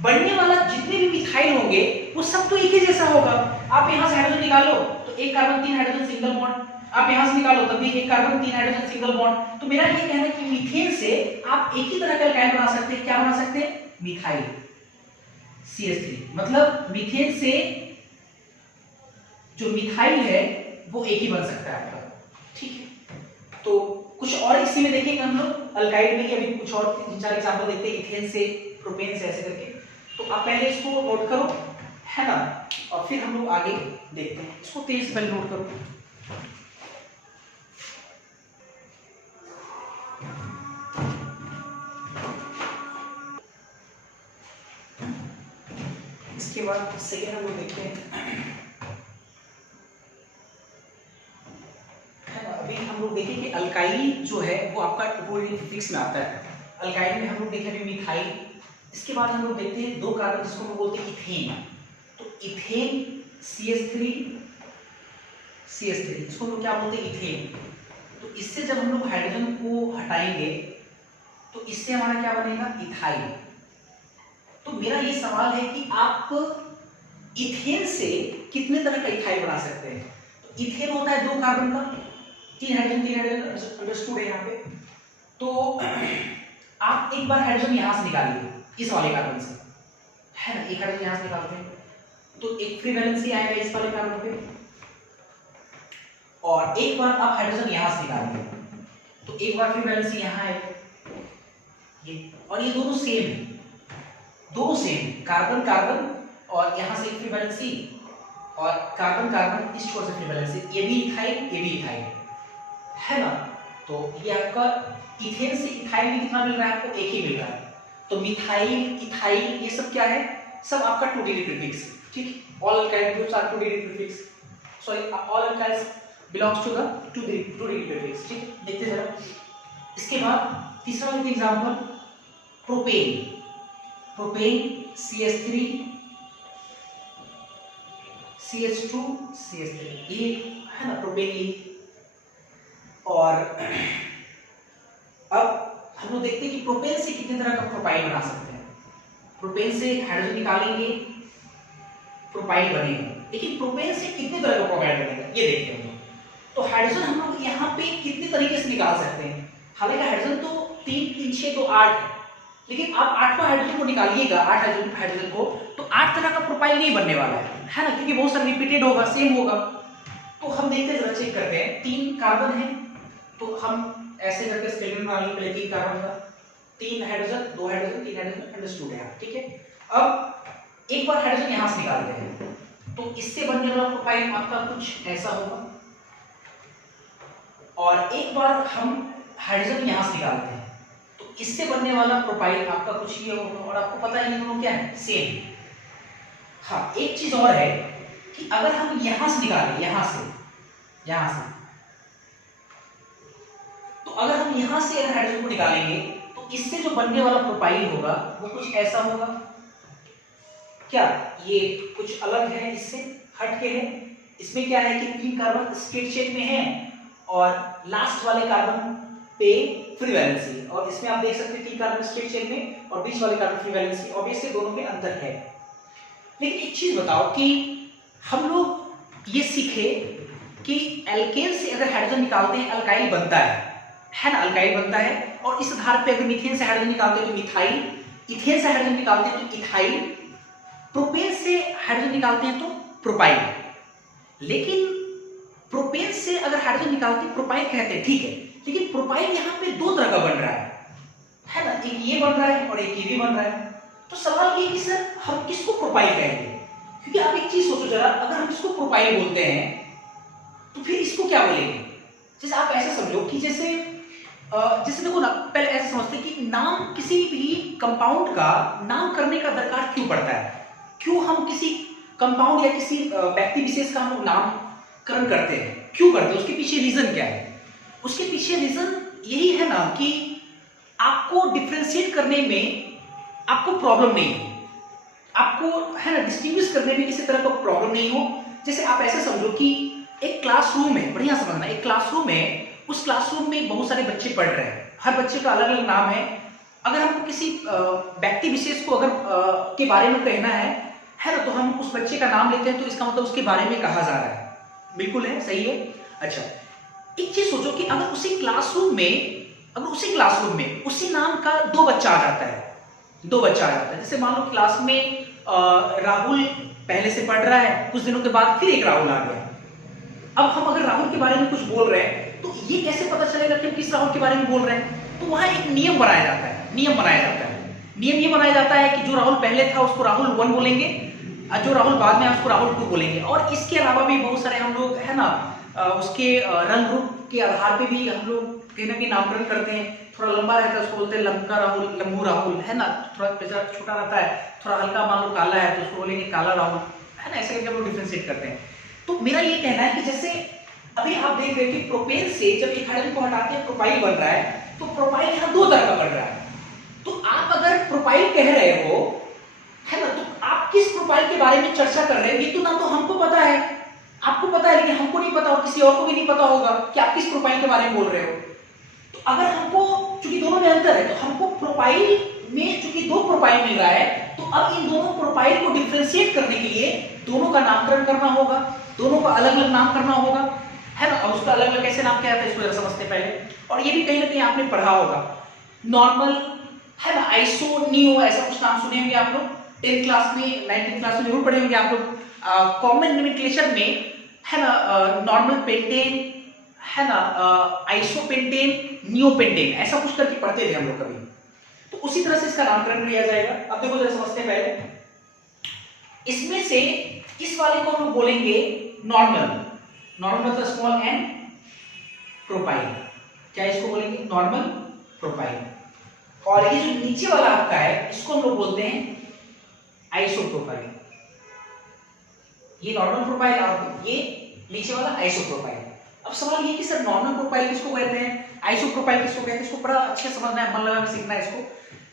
बनने वाला जितने भी मिथाइल होंगे वो सब तो एक ही जैसा होगा। आप यहां से हाइड्रोजन निकालो तो एक कार्बन 3 हाइड्रोजन सिंगल बॉन्ड, आप यहां से निकालो तब भी एक कार्बन 3 हाइड्रोजन सिंगल बॉन्ड। तो मेरा ये कहना है कि मीथेन से आप एक ही तरह का अल्काइल बना सकते हैं। क्या बना सकते हैं? Methyl CH3। मतलब मीथेन से जो मिथाइल है वो एक ही बन सकता है आपका। ठीक है, तो कुछ और इसी में देखेंगे हम लोग अल्काइल में, अभी कुछ और 3-4 एग्जांपल देखते हैं इथेन से, प्रोपेन से, ऐसे करके। तो आप पहले इसको नोट करो, है ना, और फिर हम लोग आगे देखते हैं। इसको तेज से पहले नोट करो। इसके बाद सेकेंड हम लोग देखते हैं, है ना। अभी हम लोग देखें कि अल्काइल जो है वो आपका ट्रिप्लोइडिन में आता है। अल्काइल में हम लोग देखें अभी मिथाइल। इसके बाद हम लोग देखते हैं दो कार्बन जिसको हम बोलते हैं इथेन। तो इथेन CH3 इसको हम लोग क्या बोलते हैं? इथेन। तो इससे जब हम लोग हाइड्रोजन को हटाएंगे तो इससे हमारा क्या बनेगा? इथाइल। तो मेरा ये सवाल है कि आप इथेन से कितने तरह का इथाइल बना सकते हैं? तो इथेन होता है 2 कार्बन का, 3 हाइड्रोजन अंडरस्टूड है यहाँ पे। तो आप एक बार हाइड्रोजन यहां से निकालिए इस वाले कार्बन से, है ना, एक हाइड्रोजन यहां से निकालते हैं तो एक फ्री वैलेंसी आएगा इस वाले कार्बन पे, और एक बार आप हाइड्रोजन यहां से निकालिए तो एक बार फ्री वैलेंसी यहां है ये, और ये दोनों सेम है, दोनों सेम कार्बन कार्बन, और यहां से एक फ्री वैलेंसी और कार्बन कार्बन इस छोर से फ्री वैलेंसी, ये भी इथाइल ये भी इथाइल, है ना। तो ये आपका इथेन से इथाइल में कितना मिल रहा है? आपको एक ही मिल रहा है। तो मिथाइल, इथाइल, ये सब क्या है? सब आपका 2 डिग्री प्रीफिक्स। ठीक, all alkyl groups are 2 degree prefix, sorry all alkyls belongs to the 2 degree prefix. ठीक, देखते जरा। इसके बाद तीसरा लेते हैं example, propane. Propane CH3 CH2 CH3, ये है ना प्रोपेन। ये और अब हम लोग देखते हैं कि प्रोपेन से कितने तरह का प्रोपाइल बना सकते हैं। प्रोपेन से हाइड्रोजन निकालेंगे, प्रोपाइल बनेगा, लेकिन प्रोपेन से कितने तरह का प्रोपाइल बनेगा ये देखते हैं। तो हाइड्रोजन हम लोग यहाँ पे कितने तरीके से निकाल सकते हैं। हालांकि हाइड्रोजन तो 3 3 6 तो 8 है, लेकिन आप 8वां हाइड्रोजन को निकालिएगा, 8 हाइड्रोजन को, तो 8 तरह का प्रोपाइल नहीं बनने वाला है ना, क्योंकि बहुत सारा रिपीटेड होगा, सेम होगा। तो हम देखते हैं, जरा चेक करते हैं। 3 कार्बन है तो हम ऐसे करके स्केलेटन बना लेंगे, पहले 3 कार्बन का, 3 हाइड्रोजन, 2 हाइड्रोजन, 3 हाइड्रोजन, अंडरस्टूड है। ठीक है, अब एक बार हाइड्रोजन यहां से निकालते हैं तो इससे बनने वाला प्रोपाइल आपका कुछ ऐसा होगा, और एक बार हम हाइड्रोजन यहां से निकालते हैं तो इससे बनने वाला प्रोपाइल आपका कुछ ये होगा, और आपको पता है ये दोनों क्या है? सेम। हाँ, एक चीज और है कि अगर हम यहां से निकालें, यहां से तो अगर हम यहां से अगर हाइड्रोजन को निकालेंगे तो इससे जो बनने वाला प्रोपाइल होगा वो कुछ ऐसा होगा। क्या ये कुछ अलग है, इससे हटके है? इसमें क्या है कि 3 कार्बन स्ट्रेट शेप में है और लास्ट वाले कार्बन पे फ्री वैलेंसी, और इसमें आप देख सकते हैं 3 कार्बन स्ट्रेट शेप में और बीच वाले कार्बन फ्री वैलेंसी, ऑब्वियसली दोनों में अंतर है। लेकिन एक चीज बताओ कि हम लोग ये सीखे कि एल्केन से अगर हाइड्रोजन निकालते हैं अल्काइल बनता है ना, अल्काइल बनता है, और इस आधार पे अगर मीथेन से हाइड्रोजन निकालते हैं तो मिथाइल, इथेन से हाइड्रोजन निकालते हैं तो इथाइल, प्रोपेन से हाइड्रोजन निकालते हैं तो प्रोपाइल। लेकिन प्रोपेन से अगर हाइड्रोजन निकालते हैं प्रोपाइल कहते हैं, ठीक है, लेकिन प्रोपाइल यहाँ पे 2 तरह का बन रहा है ना, एक ये बन रहा है और एक ये भी बन रहा है। तो सवाल ये कि सर हम किसको प्रोपाइल कहेंगे? क्योंकि आप एक चीज सोचो जरा, अगर हम इसको प्रोपाइल बोलते हैं तो फिर इसको क्या बोलेंगे? जैसे आप ऐसा समझो कि जैसे देखो ना, पहले ऐसे समझते हैं कि नाम, किसी भी कंपाउंड का नाम करने का दरकार क्यों पड़ता है? क्यों हम किसी कंपाउंड या किसी व्यक्ति विशेष का हम लोग नामकरण करते हैं? क्यों करते हैं? उसके पीछे रीजन क्या है? उसके पीछे रीजन यही है ना कि आपको डिफरेंशिएट करने में आपको प्रॉब्लम नहीं हो, आपको है ना डिस्टिंग्विश करने में किसी तरह का प्रॉब्लम नहीं हो। जैसे आप ऐसे समझो कि एक क्लासरूम है, बढ़िया समझना, एक क्लासरूम है, उस क्लासरूम में बहुत सारे बच्चे पढ़ रहे हैं, हर बच्चे का अलग अलग नाम है। अगर हमको किसी व्यक्ति विशेष को अगर के बारे में कहना है ना, तो हम उस बच्चे का नाम लेते हैं तो इसका मतलब उसके बारे में कहा जा रहा है। बिल्कुल है, सही है। अच्छा, एक चीज सोचो कि अगर उसी क्लासरूम में उसी नाम का दो बच्चा आ जाता है, जैसे मान लो क्लास में राहुल पहले से पढ़ रहा है, कुछ दिनों के बाद फिर एक राहुल आ गया। अब हम अगर राहुल के बारे में कुछ बोल रहे हैं तो ये कैसे पता चलेगा कि हम किस राहुल के बारे में बोल रहे हैं? तो वहां एक नियम बनाया जाता है। नियम ये बनाया जाता है कि जो राहुल पहले था उसको राहुल 1 बोलेंगे, और जो राहुल बाद में उसको राहुल 2 बोलेंगे। और इसके अलावा भी बहुत सारे हम लोग है ना उसके रंग रूप के आधार पे भी हम लोग कहीं ना कहीं नामकरण करते हैं। थोड़ा लंबा रहता है उसको बोलते हैं लंबा राहुल, लंबू राहुल, है ना। थोड़ा छोटा रहता है, थोड़ा हल्का मान लो काला है तो उसको बोलेंगे काला राहुल, है ना। ऐसे करके हम लोग डिफरेंशिएट करते हैं। तो मेरा ये कहना है कि जैसे अभी आप देख रहे हैं कि प्रोपेन से जब एक हाइड्रोजन को हटाते हैं प्रोपाइल बन रहा है, तो प्रोपाइल यहाँ 2 तरह का बन रहा है। तो आप अगर प्रोपाइल कह रहे हो, है ना, तो आप किस प्रोपाइल के बारे में चर्चा कर रहे हो? ये तो ना तो हमको पता है, आपको पता है, लेकिन हमको नहीं पता और किसी और को भी नहीं पता होगा कि आप किस प्रोपाइल के बारे में बोल रहे हो। तो अगर हमको, चूंकि दोनों में अंतर है, तो हमको प्रोपाइल में चूंकि 2 प्रोपाइल मिल रहा है, तो अब इन दोनों प्रोपाइल को डिफरेंशिएट करने के लिए दोनों का नामकरण करना होगा, दोनों का अलग अलग नाम करना होगा, है ना। और उसका अलग अलग कैसे नाम किया जाता है इसको जरा समझते पहले। और ये भी कहीं ना कहीं आपने पढ़ा होगा, नॉर्मल, है ना, आइसो, नियो, ऐसा कुछ नाम सुने होंगे आप लोग 10th क्लास में, 9th क्लास में जरूर पढ़े होंगे आप लोग। कॉमन नोमेनक्लेचर में, है ना, नॉर्मल पेंटेन, है ना, आइसोपेंटेन, नियोपेंटेन, ऐसा कुछ करके पढ़ते थे हम लोग कभी। तो उसी तरह से इसका नामकरण किया जाएगा। अब देखो जरा समझते हैं पहले। इसमें से इस वाले को हम लोग बोलेंगे नॉर्मल मतलब स्मॉल एन प्रोपाइल। क्या इसको बोलेंगे? Normal propyl. और ये जो नीचे वाला आपका है इसको हम लोग बोलते हैं आइसोप्रोपाइल। ये नॉर्मल प्रोपाइल और ये नीचे वाला आइसोप्रोपाइल। अब सवाल ये कि सर नॉर्मल प्रोपाइल किसको कहते हैं, आइसोप्रोपाइल किसको कहते हैं? इसको बड़ा अच्छे से समझना है, मन लगा के सीखना है इसको।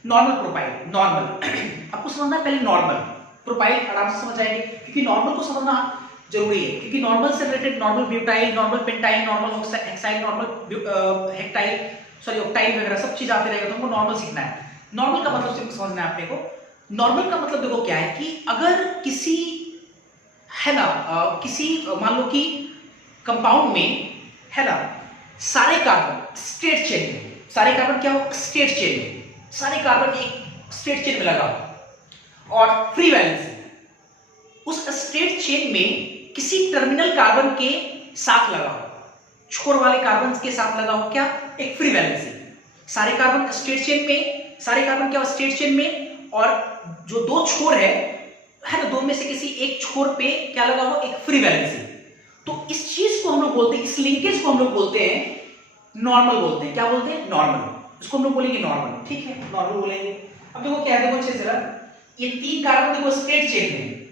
नॉर्मल प्रोपाइल, नॉर्मल आपको समझना है पहले। नॉर्मल प्रोपाइल आराम से समझ जाएंगे, क्योंकि नॉर्मल को समझना जरूरी है, क्योंकि नॉर्मल से related normal butyl, normal pentyl, normal hexyl, normal heptyl, sorry octyl वगैरह सब चीज आते रहेगा, तो हमको नॉर्मल सीखना है। नॉर्मल का मतलब सिर्फ समझना है आपने को। नॉर्मल का मतलब देखो क्या है कि अगर किसी, है ना, किसी मान लो कि कंपाउंड में, है ना, सारे कार्बन स्ट्रेट चेन में, सारे कार्बन क्या हो, स्ट्रेट चेन में, सारे कार्बन एक स्ट्रेट चेन में लगा हो और फ्री वैलेंसी उस स्ट्रेट चेन में किसी टर्मिनल कार्बन के साथ लगा हो, छोर वाले कार्बन के साथ लगा हो, क्या, एक फ्री वैलेंसी। सारे कार्बन स्ट्रेट चेन में, सारे कार्बन क्या हो, स्ट्रेट चेन में, और जो 2 छोर है ना, 2 में से किसी एक छोर पे क्या लगा हो, एक फ्री वैलेंसी। तो इस चीज को हम लोग बोलते हैं, इस लिंकेज को हम लोग बोलते हैं नॉर्मल बोलते हैं। क्या बोलते हैं? नॉर्मल। इसको हम लोग बोलेंगे नॉर्मल, ठीक है, नॉर्मल बोलेंगे। अब देखो क्या है, देखो अच्छे से जरा, ये 3 कार्बन देखो स्ट्रेट चेन में,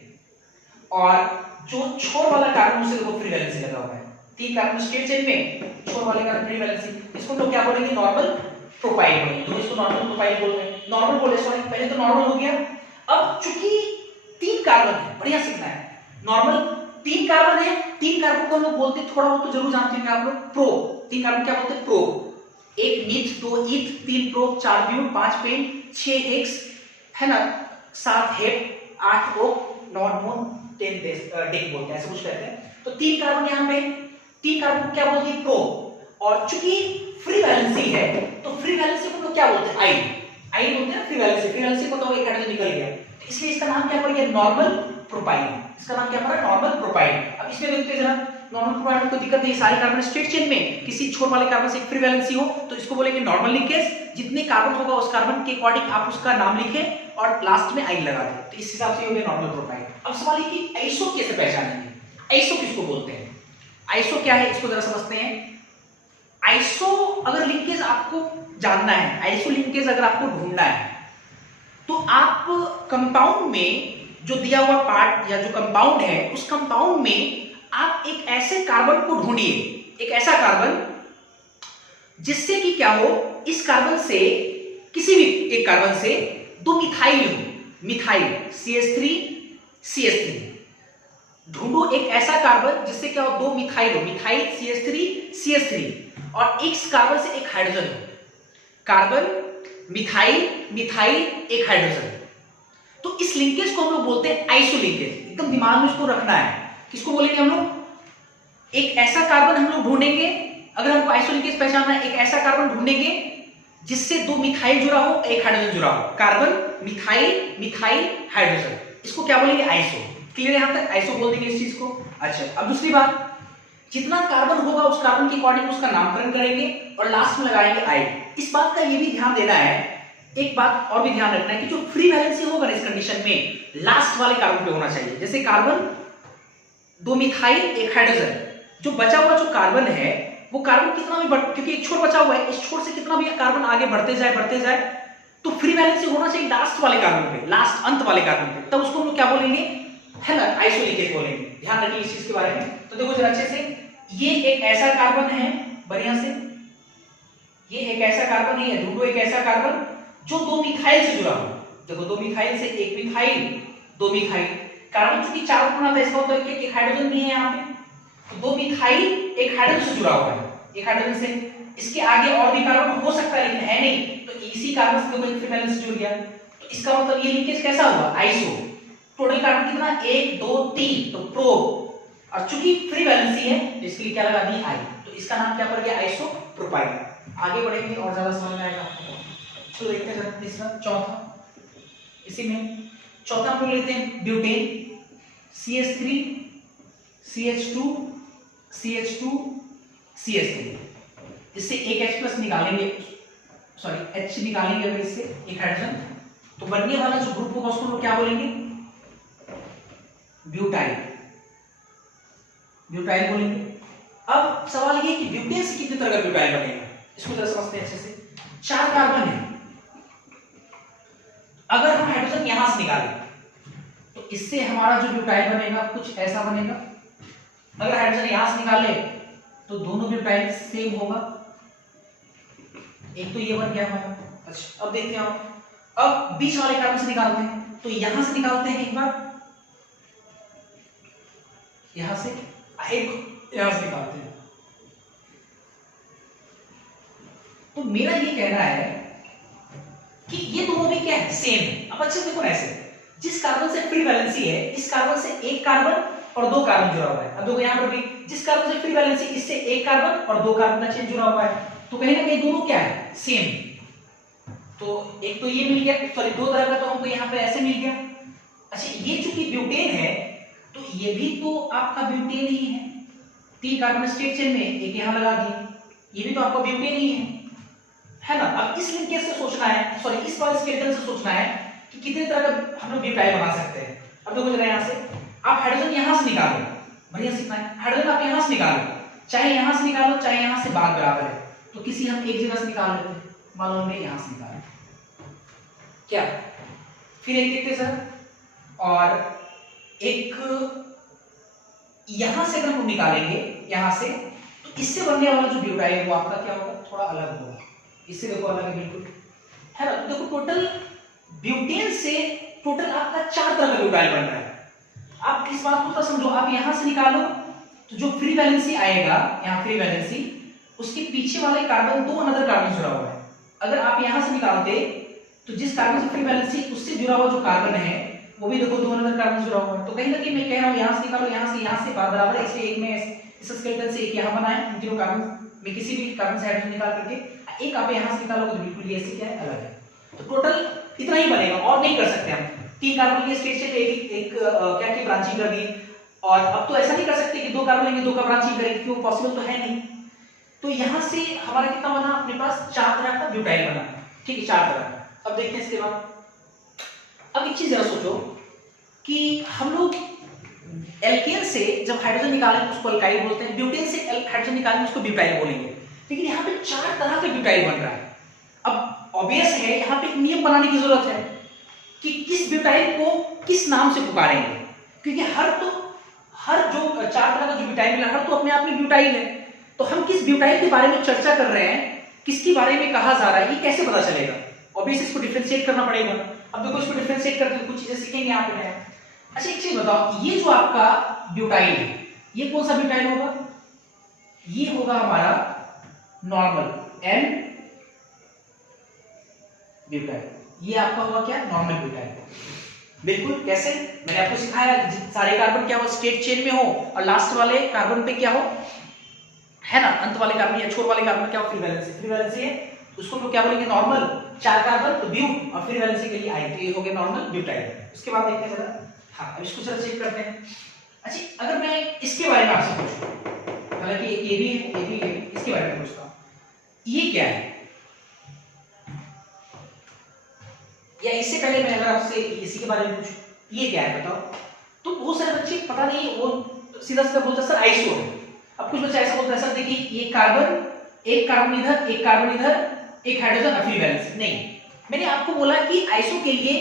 और जो छोर वाला कार्बन उसे देखो फ्री वैलेंसी लगा हुआ है। 3 कार्बन स्ट्रेट चेन में, छोर वाले कार्बन फ्री वैलेंसी, इसको लोग क्या बोलेंगे, नॉर्मल प्रोपाइल बोलेंगे। तो इसको नॉर्मल प्रोपाइल बोलते हैं, नॉर्मल बोले, सॉरी पहले तो नॉर्मल हो गया। अब चूंकि 3 कार्बन है, बढ़िया सीखना है, नॉर्मल 3 कार्बन है, 3 कार्बन को हम लोग बोलते हैं, थोड़ा बहुत तो जरूर जानते हैं आप लोग, प्रो। 3 कार्बन क्या बोलते हैं? Pro. 1 meth, 2 eth, 3 pro, 4 but, 5 pen, 6 hex, है ना, 7 हेप, 8 ओ, 9 नॉन, 10 डेक बोलते हैं, ऐसा कुछ कहते हैं। तो 3 कार्बन यहाँ पे, 3 कार्बन क्या बोलते हैं? प्रो। और चूंकि फ्री वैलेंसी है तो फ्री वैलेंसी को क्या बोलते हैं? आई बोलते हैं फ्री वैलेंसी। फ्री वैलेंसी को तो एक हाइड्रोजन निकल गया, इसलिए इसका नाम क्या पड़ गया? Normal propyl. इसका नाम क्या पड़ा? Normal propyl. अब इसमें देखते हैं जरा, नॉर्मल प्रोपाइल में कोई दिक्कत नहीं, सारे कार्बन स्ट्रेट चेन में किसी छोर वाले कार्बन से एक फ्री वैलेंसी हो, तो इसको बोलेंगे नॉर्मल लिंकेज। जितने कार्बन होगा उस कार्बन के अकॉर्डिंग आप उसका नाम लिखें और लास्ट में आई लगा दें, तो इस हिसाब से हो गया नॉर्मल प्रोपाइल। अब सवाल ये कि आइसो कैसे पहचानेंगे? आइसो किसको बोलते हैं? आइसो क्या है इसको जरा समझते हैं। आइसो अगर लिंकेज आपको जानना है, आइसो लिंकेज अगर आपको ढूंढना है, तो आप कंपाउंड में जो दिया हुआ पार्ट या जो कंपाउंड है, उस कंपाउंड में आप एक ऐसे कार्बन को ढूंढिए, एक ऐसा कार्बन जिससे कि क्या हो, इस कार्बन से, किसी भी एक कार्बन से 2 मिथाइल हो, मिथाइल CH3 CH3। ढूंढो एक ऐसा कार्बन जिससे क्या हो, 2 मिथाइल हो, मिथाइल CH3 CH3, और इस कार्बन से एक हाइड्रोजन हो। कार्बन मिथाइल मिथाइल एक हाइड्रोजन। तो इस लिंकेज को हम लोग बोलते हैं आइसो लिंकेज। एकदम दिमाग में इसको रखना है। किसको बोलेंगे हम लोग? एक ऐसा कार्बन हम लोग ढूंढेंगे, अगर हमको आइसो लिंकेज पहचानना है, एक ऐसा कार्बन ढूंढेंगे जिससे दो मिथाइल जुड़ा हो, एक हाइड्रोजन जुड़ा हो। कार्बन मिथाइल मिथाइल हाइड्रोजन, इसको क्या बोलेंगे? आइसो। क्लियर है? यहां तक आइसो बोल देंगे इस चीज को। अच्छा, अब दूसरी बात, जितना कार्बन होगा उस कार्बन के अकॉर्डिंग उसका नामकरण करेंगे और लास्ट में लगाएंगे आई। इस बात का ये भी ध्यान देना है, एक बात और भी ध्यान रखना है कि जो फ्री वैलेंसी होगा इस कंडीशन में लास्ट वाले कार्बन पे होना चाहिए। जैसे कार्बन दो मिथाइल एक हाइड्रोजन, जो बचा हुआ जो कार्बन है वो कार्बन कितना भी क्योंकि एक छोर बचा हुआ है, इस छोर से कितना भी कार्बन आगे बढ़ते जाए तो फ्री वैलेंसी होना चाहिए लास्ट वाले कार्बन पे, लास्ट अंत वाले कार्बन पे। तब उसको हम लोग क्या बोलेंगे? है ना, आइसो लिंकेज बोलेंगे। ध्यान रखिए इस चीज के बारे में। तो देखो जरा अच्छे से, ये एक ऐसा कार्बन है, बढ़िया से, ये एक ऐसा कार्बन है, ढूंढो एक ऐसा कार्बन जो दो मिथाइल से जुड़ा हो। देखो दो मिथाइल से, एक मिथाइल दो मिथाइल, कार्बन चूंकि चार गुना था, इसका मतलब एक हाइड्रोजन भी है यहाँ पे, तो दो मिथाइल एक हाइड्रोजन से जुड़ा हुआ है, एक हाइड्रोजन से। इसके आगे और भी कार्बन हो सकता है लेकिन है नहीं, तो इसी कार्बन से कोई फ्री वैलेंस जुड़ गया, तो इसका मतलब ये लिंकेज कैसा हुआ? आइसो। टोटल कार्बन कितना? 1 2 3, तो प्रो, और चूंकि फ्री वैलेंसी है तो इसके लिए क्या लगा दी? आई। तो इसका नाम क्या पड़ गया? Iso propyl. आगे बढ़ेंगे और ज्यादा समझ में आएगा आपको। चलो देखते हैं जरा तीसरा, चौथा। इसी में चौथा हम लोग लेते हैं butane, CH3 CH2 CH2 CH3। इससे एक H+ निकालेंगे, सॉरी H निकालेंगे अगर इससे एक हाइड्रोजन, तो बनने वाला जो ग्रुप होगा उसको हम लोग क्या बोलेंगे? ब्यूटाइल, ब्यूटाइल बोलेंगे। अब सवाल ये कि ब्यूटेन से कितने तरह का ब्यूटाइल बनेगा, इसको जरा समझते हैं अच्छे से। 4 कार्बन है, अगर हम हाइड्रोजन यहां से निकालें तो इससे हमारा जो ब्यूटाइल बनेगा कुछ ऐसा बनेगा। अगर हाइड्रोजन यहां से निकाले तो दोनों ब्यूटाइल सेम होगा। एक तो ये बन गया हमारा। अच्छा, अब देखते हैं अब बीच वाले कार्बन से निकालते हैं, तो यहां से निकालते हैं एक बार, यहां से एक, यहां से निकालते हैं। तो मेरा ये कहना है कि ये दोनों भी क्या है? सेम है। अब अच्छे से देखो ना, ऐसे जिस कार्बन से फ्री वैलेंसी है, इस कार्बन से एक कार्बन और दो कार्बन जुड़ा हुआ है। अब देखो यहां पर भी जिस कार्बन से फ्री वैलेंसी, इससे एक कार्बन और दो कार्बन का चेन जुड़ा हुआ है, तो कहीं ना कहीं दोनों क्या है? सेम। तो एक तो ये मिल गया, सॉरी दो तरह का, तो हमको यहाँ पे ऐसे मिल गया। अच्छा, ये चूंकि ब्यूटेन है तो ये भी तो आपका ब्यूटेन ही है। 3 कार्बन स्ट्रेट चेन में, एक यहां लगा दिए, ये भी तो आपका ब्यूटेन ही है ना। अब इस लिंकेज से सोचना है, सॉरी इस वाले स्केलेटन से सोचना है कि कितने तरह का हम लोग ब्यूटाइल बना सकते हैं। अब देखो जरा यहां से, आप हाइड्रोजन यहां से निकालो, बढ़िया सीखना है। हाइड्रोजन आप यहां से निकालो, चाहे यहां से निकालो चाहे यहां से, बात बराबर है। तो किसी हम एक जगह से निकाल लेते हैं, मान लो हमने यहां से निकाला, क्या? फिर एक देखते सर, और एक यहां से अगर हम निकालेंगे यहां से, तो इससे बनने वाला जो ब्यूटाइल है वो आपका क्या होगा? थोड़ा अलग होगा। इससे देखो अलग है बिल्कुल, है ना। तो देखो टोटल ब्यूटेन से टोटल आपका 4 तरह का ब्यूटाइल बन रहा है। आप इस बात को समझो, आप यहां से निकालो तो जो फ्री वैलेंसी आएगा, यहाँ फ्री वैलेंसी, उसके पीछे वाले कार्बन दो अनदर कार्बन जुड़ा हुआ है। अगर आप यहां से निकालते तो जिस कार्बन से फ्री वैलेंसी, उससे जुड़ा हुआ जो कार्बन है वो भी देखो दो अनदर कार्बन जुड़ा हुआ है। तो कहीं ना कहीं मैं कह रहा हूं यहां से निकालो, यहां से बात बराबर है। इसलिए एक में इस स्केलेटन से एक यहां बनाए, इन तीनों कार्बन में किसी भी कार्बन से हाइड्रोजन निकाल करके एक आप यहां से निकालोगे तो बिल्कुल ये ऐसे क्या है? अलग है। तो टोटल इतना ही बनेगा और नहीं कर सकते हम। 3 कार्बन के स्ट्रेट चेन पे एक क्या की ब्रांचिंग कर दी, और अब तो ऐसा नहीं कर सकते कि 2 कार्बन लेंगे 2 का ब्रांचिंग करेंगे, क्यों? पॉसिबल तो है नहीं। तो यहां से हमारा कितना बना अपने पास? 4 तरह का ब्यूटाइल बना, ठीक है, 4 तरह का। अब देखते हैं इसके बाद। अब एक चीज जरा सोचो कि हम लोग एल्केन से जब हाइड्रोजन निकालेंगे उसको अल्काइल बोलते हैं, ब्यूटेन से हाइड्रोजन निकालेंगे उसको ब्यूटाइल बोलेंगे। लेकिन यहाँ पे 4 तरह के ब्यूटाइल बन रहा है। अब ऑब्वियस है यहाँ पे एक नियम बनाने की जरूरत है कि किस ब्यूटाइल को किस नाम से पुकारेंगे, क्योंकि हर जो 4 तरह का जो ब्यूटाइल है, हर तो अपने आप में ब्यूटाइल है। तो हम किस ब्यूटाइल के बारे में चर्चा कर रहे हैं, किसके बारे में कहा जा रहा है, ये कैसे पता चलेगा? ऑब्वियस इसको डिफरेंशिएट करना पड़ेगा। अब देखो इसको डिफरेंशिएट करके कुछ चीजें सीखेंगे यहाँ पे। अच्छा एक चीज बताओ, ये जो आपका ब्यूटाइल है ये कौन सा ब्यूटाइल होगा? ये होगा हमारा नॉर्मल ब्यूटाइल। ये आपका हुआ क्या, नॉर्मल ब्यूटाइल। बिल्कुल कैसे, मैंने आपको सिखाया सारे कार्बन क्या हो, स्ट्रेट चेन में हो और लास्ट वाले कार्बन पे क्या हो, है ना, अंत वाले कार्बन या छोर वाले कार्बन क्या हो, फ्री वैलेंसी। फ्री वैलेंसी है उसको लोग क्या बोलेंगे, नॉर्मल। 4 कार्बन तो ब्यूट और फ्री वैलेंसी के लिए आई, तो ये हो गया नॉर्मल ब्यूटाइल। उसके बाद देखते हैं जरा, हाँ अब इसको जरा चेक करते हैं। अच्छा अगर मैं इसके बारे में आपसे पूछूं, हालांकि ये भी है, ये भी है, इसके बारे में पूछता हूं, ये क्या है, या इससे पहले मैं अगर आपसे इसी के बारे में पूछूं, ये क्या है बताओ, तो बहुत सारे बच्चे पता नहीं वो सीधा सीधा बोलते हैं सर आइसो है। अब कुछ बच्चे ऐसा बोलते हैं सर देखिए ये कार्बन, एक कार्बन इधर, एक कार्बन इधर, एक हाइड्रोजन, फ्री वैलेंस। नहीं, मैंने आपको बोला कि आइसो के लिए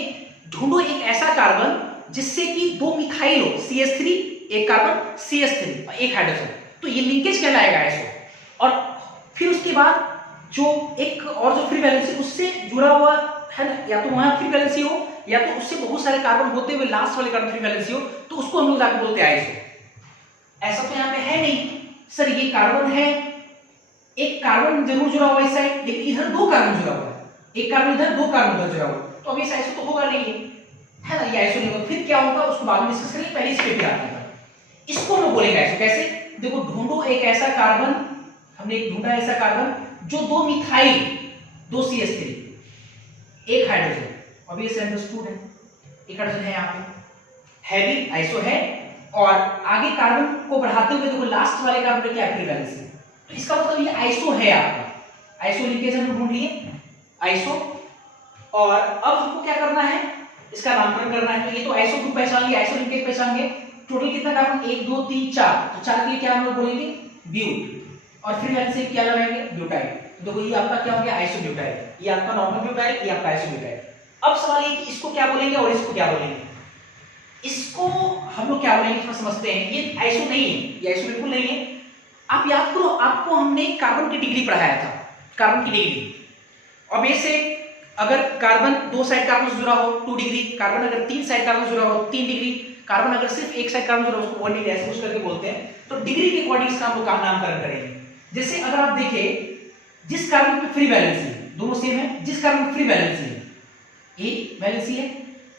ढूंढो एक ऐसा कार्बन जिससे कि 2 मिथाइल हो, CH3, एक कार्बन CH3 और एक हाइड्रोजन, तो ये लिंकेज कहलाएगा आइसो। और फिर उसके बाद जो एक और जो फ्री वैलेंसी उससे जुड़ा हुआ है ना, या तो वहां फ्री वैलेंसी हो या तो उससे बहुत सारे कार्बन होते हुए लास्ट वाले कार्बन फ्री वैलेंसी हो, तो उसको हम लोग जाकर बोलते हैं आइसो। ऐसा तो यहाँ पे है नहीं सर, ये कार्बन है, एक कार्बन जरूर जुड़ा हुआ इस साइड, लेकिन इधर 2 कार्बन जुड़ा हुआ है, एक कार्बन इधर 2 कार्बन उधर जुड़ा हुआ, तो अब इस आइसो तो होगा नहीं है ना, ये आइसो नहीं होगा। फिर क्या होगा उसको बाद में डिस्कस करेंगे, पहले इसके पे आते हैं। इसको हम लोग बोलेंगे आइसो। कैसे, देखो ढूंढो एक ऐसा कार्बन, हमने एक ढूंढा ऐसा कार्बन जो 2 मिथाइल, 2 CH3, एक हाइड्रोजन, ऑब्वियसली अंडरस्टूड है, एक हाइड्रोजन है यहाँ पे, है भी आइसो है। और आगे कार्बन को बढ़ाते हुए देखो लास्ट वाले कार्बन पे क्या फ्री वैलेंसी, तो इसका मतलब ये आइसो है आपका। आइसो लिंकेज हम ढूंढ लिए आइसो, और अब हमको क्या करना है, इसका नामकरण करना है। तो ये तो आइसो ग्रुप पहचान लिया, आइसो लिंकेज पहचान गए। टोटल कितना कार्बन, 1 2 3 4, तो 4 के लिए क्या हम लोग बोलेंगे, ब्यूट, और फ्री वैलेंसी क्या लगाएंगे, ब्यूटाइल। देखो ये आपका क्या हो गया, आइसो ब्यूटाइल, ये आपका नॉर्मल ब्यूटाइल, ये आपका आइसो ब्यूटाइल। अब सवाल ये कि इसको क्या बोलेंगे और इसको क्या बोलेंगे। इसको हम लोग क्या बोलेंगे थोड़ा समझते हैं। ये आइसो नहीं है, ये आइसो बिल्कुल नहीं है। आप याद करो, आपको हमने कार्बन की डिग्री पढ़ाया था, कार्बन की डिग्री। अब ऐसे अगर कार्बन 2 साइड कार्बन से जुड़ा हो 2 डिग्री, कार्बन अगर 3 साइड कार्बन से जुड़ा हो 3 डिग्री, कार्बन अगर सिर्फ एक साइड कार्बन से जुड़ा हो उसको 1 डिग्री, ऐसे कुछ करके बोलते हैं। तो डिग्री के अकॉर्डिंग इसका हम लोग नामकरण करेंगे। जैसे अगर आप देखें जिस कार्बन पे फ्री वैलेंसी दोनों सेम है, जिस कार्बन पे फ्री वैलेंसी है, एक वैलेंसी है,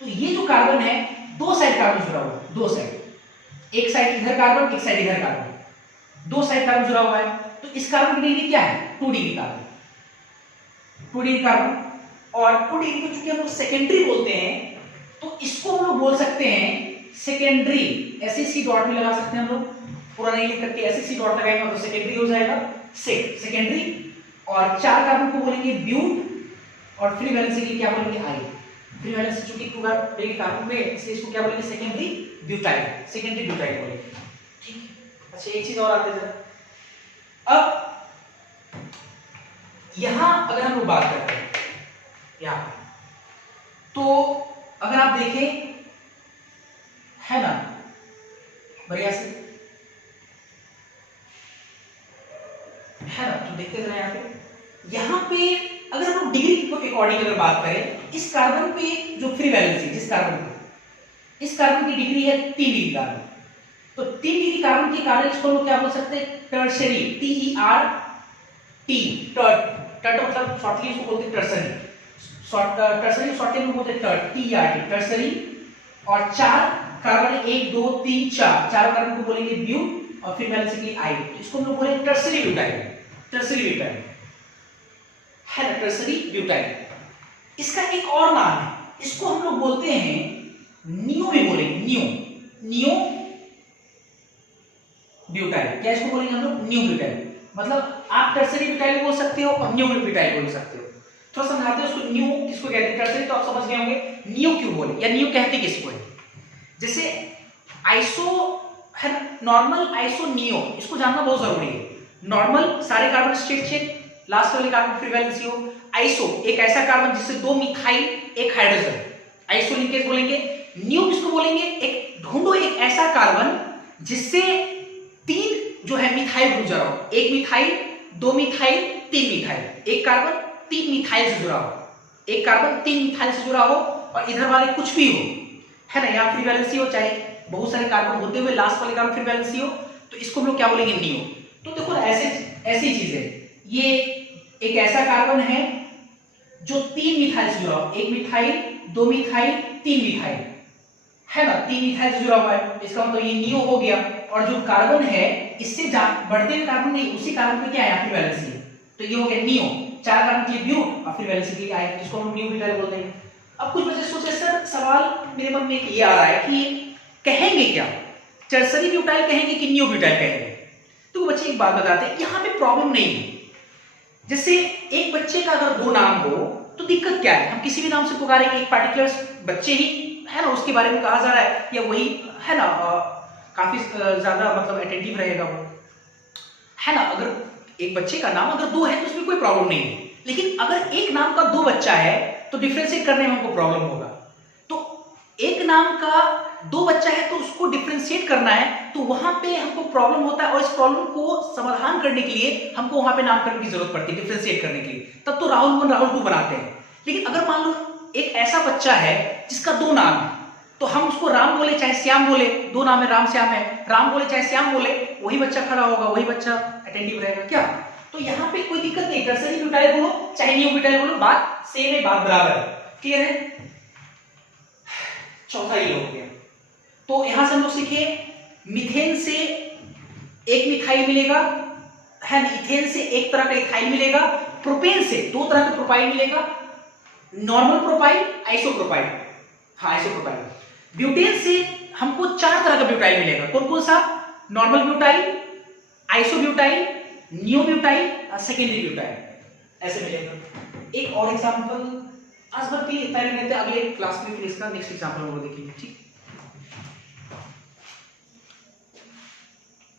तो ये जो कार्बन है 2 साइड कार्बन जुड़ा हुआ है, 2 साइड, एक साइड इधर कार्बन, एक साइड इधर कार्बन, 2 साइड कार्बन जुड़ा हुआ है, तो इस कार्बन की डिग्री क्या है, 2 डिग्री कार्बन, 2 डिग्री कार्बन। और 2 डिग्री को चूंकि हम लोग सेकेंडरी बोलते हैं, तो इसको हम लोग बोल सकते हैं सेकेंडरी। ऐसे सी डॉट में लगा सकते हैं हम लोग, पूरा नहीं लिख करके ऐसे सी डॉट लगाएंगे तो सेकेंडरी हो जाएगा, सेकेंडरी। और 4 कार्बन को बोलेंगे ब्यूट, और फ्री वैलेंसी के लिए क्या बोलेंगे, आई। फ्री वैलेंसी चूंकि 2 कार्बन में, इसलिए इसको क्या बोलेंगे, सेकेंडरी ब्यूटाइल, सेकेंडरी ब्यूटाइल बोलेंगे। ठीक है। अच्छा एक चीज और आते हैं जरा, अब यहां अगर हम लोग बात करते हैं यहां, तो अगर आप देखें है ना बढ़िया से, है ना, तो देखते जरा यहाँ पे अगर हम लोग डिग्री के अकॉर्डिंग अगर बात करें, इस कार्बन पे जो फ्री वैलेंसी, जिस कार्बन पे, इस कार्बन की डिग्री है 3 डिग्री कार्बन, तो 3 डिग्री कार्बन के कारण इसको लोग क्या बोल सकते हैं, टर्शरी, TERT, टर्ट मतलब शॉर्टली इसको बोलते हैं टर्सरी, टर्सरी शॉर्टली में बोलते हैं टर्ट, TERT, टर्सरी। और 4 कार्बन 1 2 3 4, 4 कार्बन को बोलेंगे ब्यूट, और फिर वैलेंसी के लिए आई, तो इसको हम लोग बोलेंगे टर्सरी ब्यूटाइल, टर्सरी ब्यूटाइल है ना, टर्सरी ब्यूटाइल। इसका एक और नाम है, इसको हम लोग बोलते हैं नियो भी बोलेंगे, नियो ब्यूटाइल। क्या इसको बोलेंगे हम लोग, नियो ब्यूटाइल। मतलब आप टर्सरी ब्यूटाइल बोल सकते हो और नियो ब्यूटाइल बोल सकते हो। थोड़ा समझाते हैं उसको, नियो किसको कहते हैं, टर्सरी तो आप समझ गए होंगे, नियो क्यों बोले या नियो कहते किसको है। जैसे आइसो है नॉर्मल, आइसो, नियो, इसको जानना बहुत जरूरी है। नॉर्मल सारे कार्बन स्ट्रेट चेन, लास्ट वाले कार्बन फ्री वैलेंसी हो। आइसो एक ऐसा कार्बन जिससे 2 मिथाइल, एक हाइड्रोजन, आइसो लिंकेज बोलेंगे। नियो किसको बोलेंगे, एक ढूंढो एक ऐसा कार्बन जिससे 3 जो है मिथाइल ग्रुप जुड़ा हो, 1 मिथाइल, 2 मिथाइल, 3 मिथाइल, एक कार्बन 3 मिथाइल से जुड़ा हो, एक कार्बन 3 मिथाइल से जुड़ा हो, और इधर वाले कुछ भी हो, है ना, यहाँ फ्री वैलेंसी हो, चाहे बहुत सारे कार्बन होते हुए लास्ट वाले कार्बन फ्री वैलेंसी हो, तो इसको हम लोग क्या बोलेंगे, नियो। तो देखो ऐसी चीज है, ये एक ऐसा कार्बन है जो 3 मिथाइल से जुड़ा हुआ, 1 मिथाइल, 2 मिथाइल, 3 मिथाइल, है ना, 3 मिथाइल से जुड़ा हुआ है, इसका मतलब ये नियो हो गया। और जो कार्बन है इससे बढ़ते हुए कार्बन नहीं, उसी कार्बन पे क्या है आपकी वैलेंसी है, तो ये हो गया नियो, 4 कार्बन के लिए ब्यूट और फिर वैलेंसी के लिए आए, जिसको हम नियो ब्यूटाइल बोलते हैं। अब कुछ बच्चे सोचे सर सवाल मेरे मन में एक ये आ रहा है कि कहेंगे क्या, टर्सरी ब्यूटाइल कहेंगे कि नियो ब्यूटाइल कहेंगे? तो बच्चे एक बात बताते हैं, यहाँ पे प्रॉब्लम नहीं है। जैसे एक बच्चे का अगर 2 नाम हो तो दिक्कत क्या है, हम किसी भी नाम से पुकारेंगे, एक पार्टिकुलर बच्चे ही है ना उसके बारे में कहा जा रहा है, या वही है ना काफी ज्यादा मतलब अटेंटिव रहेगा वो, है ना। अगर एक बच्चे का नाम अगर 2 है तो उसमें कोई प्रॉब्लम नहीं है, लेकिन अगर एक नाम का 2 बच्चा है तो डिफरेंशिएट करने में हमको प्रॉब्लम होगा। तो एक नाम का 2 बच्चा है तो उसको डिफरेंशिएट करना है, तो वहां पे हमको प्रॉब्लम होता है, और इस प्रॉब्लम को समाधान करने के लिए हमको वहां पे नामकरण की जरूरत पड़ती है डिफरेंशिएट करने के लिए, तब तो राहुल 1 राहुल 2 बनाते हैं। लेकिन अगर मान लो एक ऐसा बच्चा है जिसका 2 नाम है, तो हम उसको राम बोले चाहे श्याम बोले, 2 नाम है, राम श्याम है, राम बोले चाहे श्याम बोले, वही बच्चा खड़ा होगा, वही बच्चा अटेंटिव रहेगा क्या। तो यहाँ पे कोई दिक्कत नहीं, टर्सरी ब्यूटाइल बोलो चाहे नियो ब्यूटाइल बोलो, बात सेम है, बात बराबर है। क्लियर है? चौथा ये हो गया। तो यहां से हम लोग सीखे मीथेन से एक मिथाइल मिलेगा, है ना, इथेन से एक तरह का इथाइल मिलेगा, प्रोपेन से 2 तरह का प्रोपाइल मिलेगा, नॉर्मल प्रोपाइल, आइसोप्रोपाइल, हाँ आइसोप्रोपाइल। ब्यूटेन से हमको 4 तरह का ब्यूटाइल मिलेगा, कौन कौन सा? Normal butyl, isobutyl, neo butyl और सेकेंडरी ब्यूटाइल, ऐसे मिलेगा। एक और एग्जांपल आज भर के लिए इतना ही लेते हैं, अगले क्लास में फिर इसका नेक्स्ट एग्जांपल हम लोग देखेंगे, ठीक।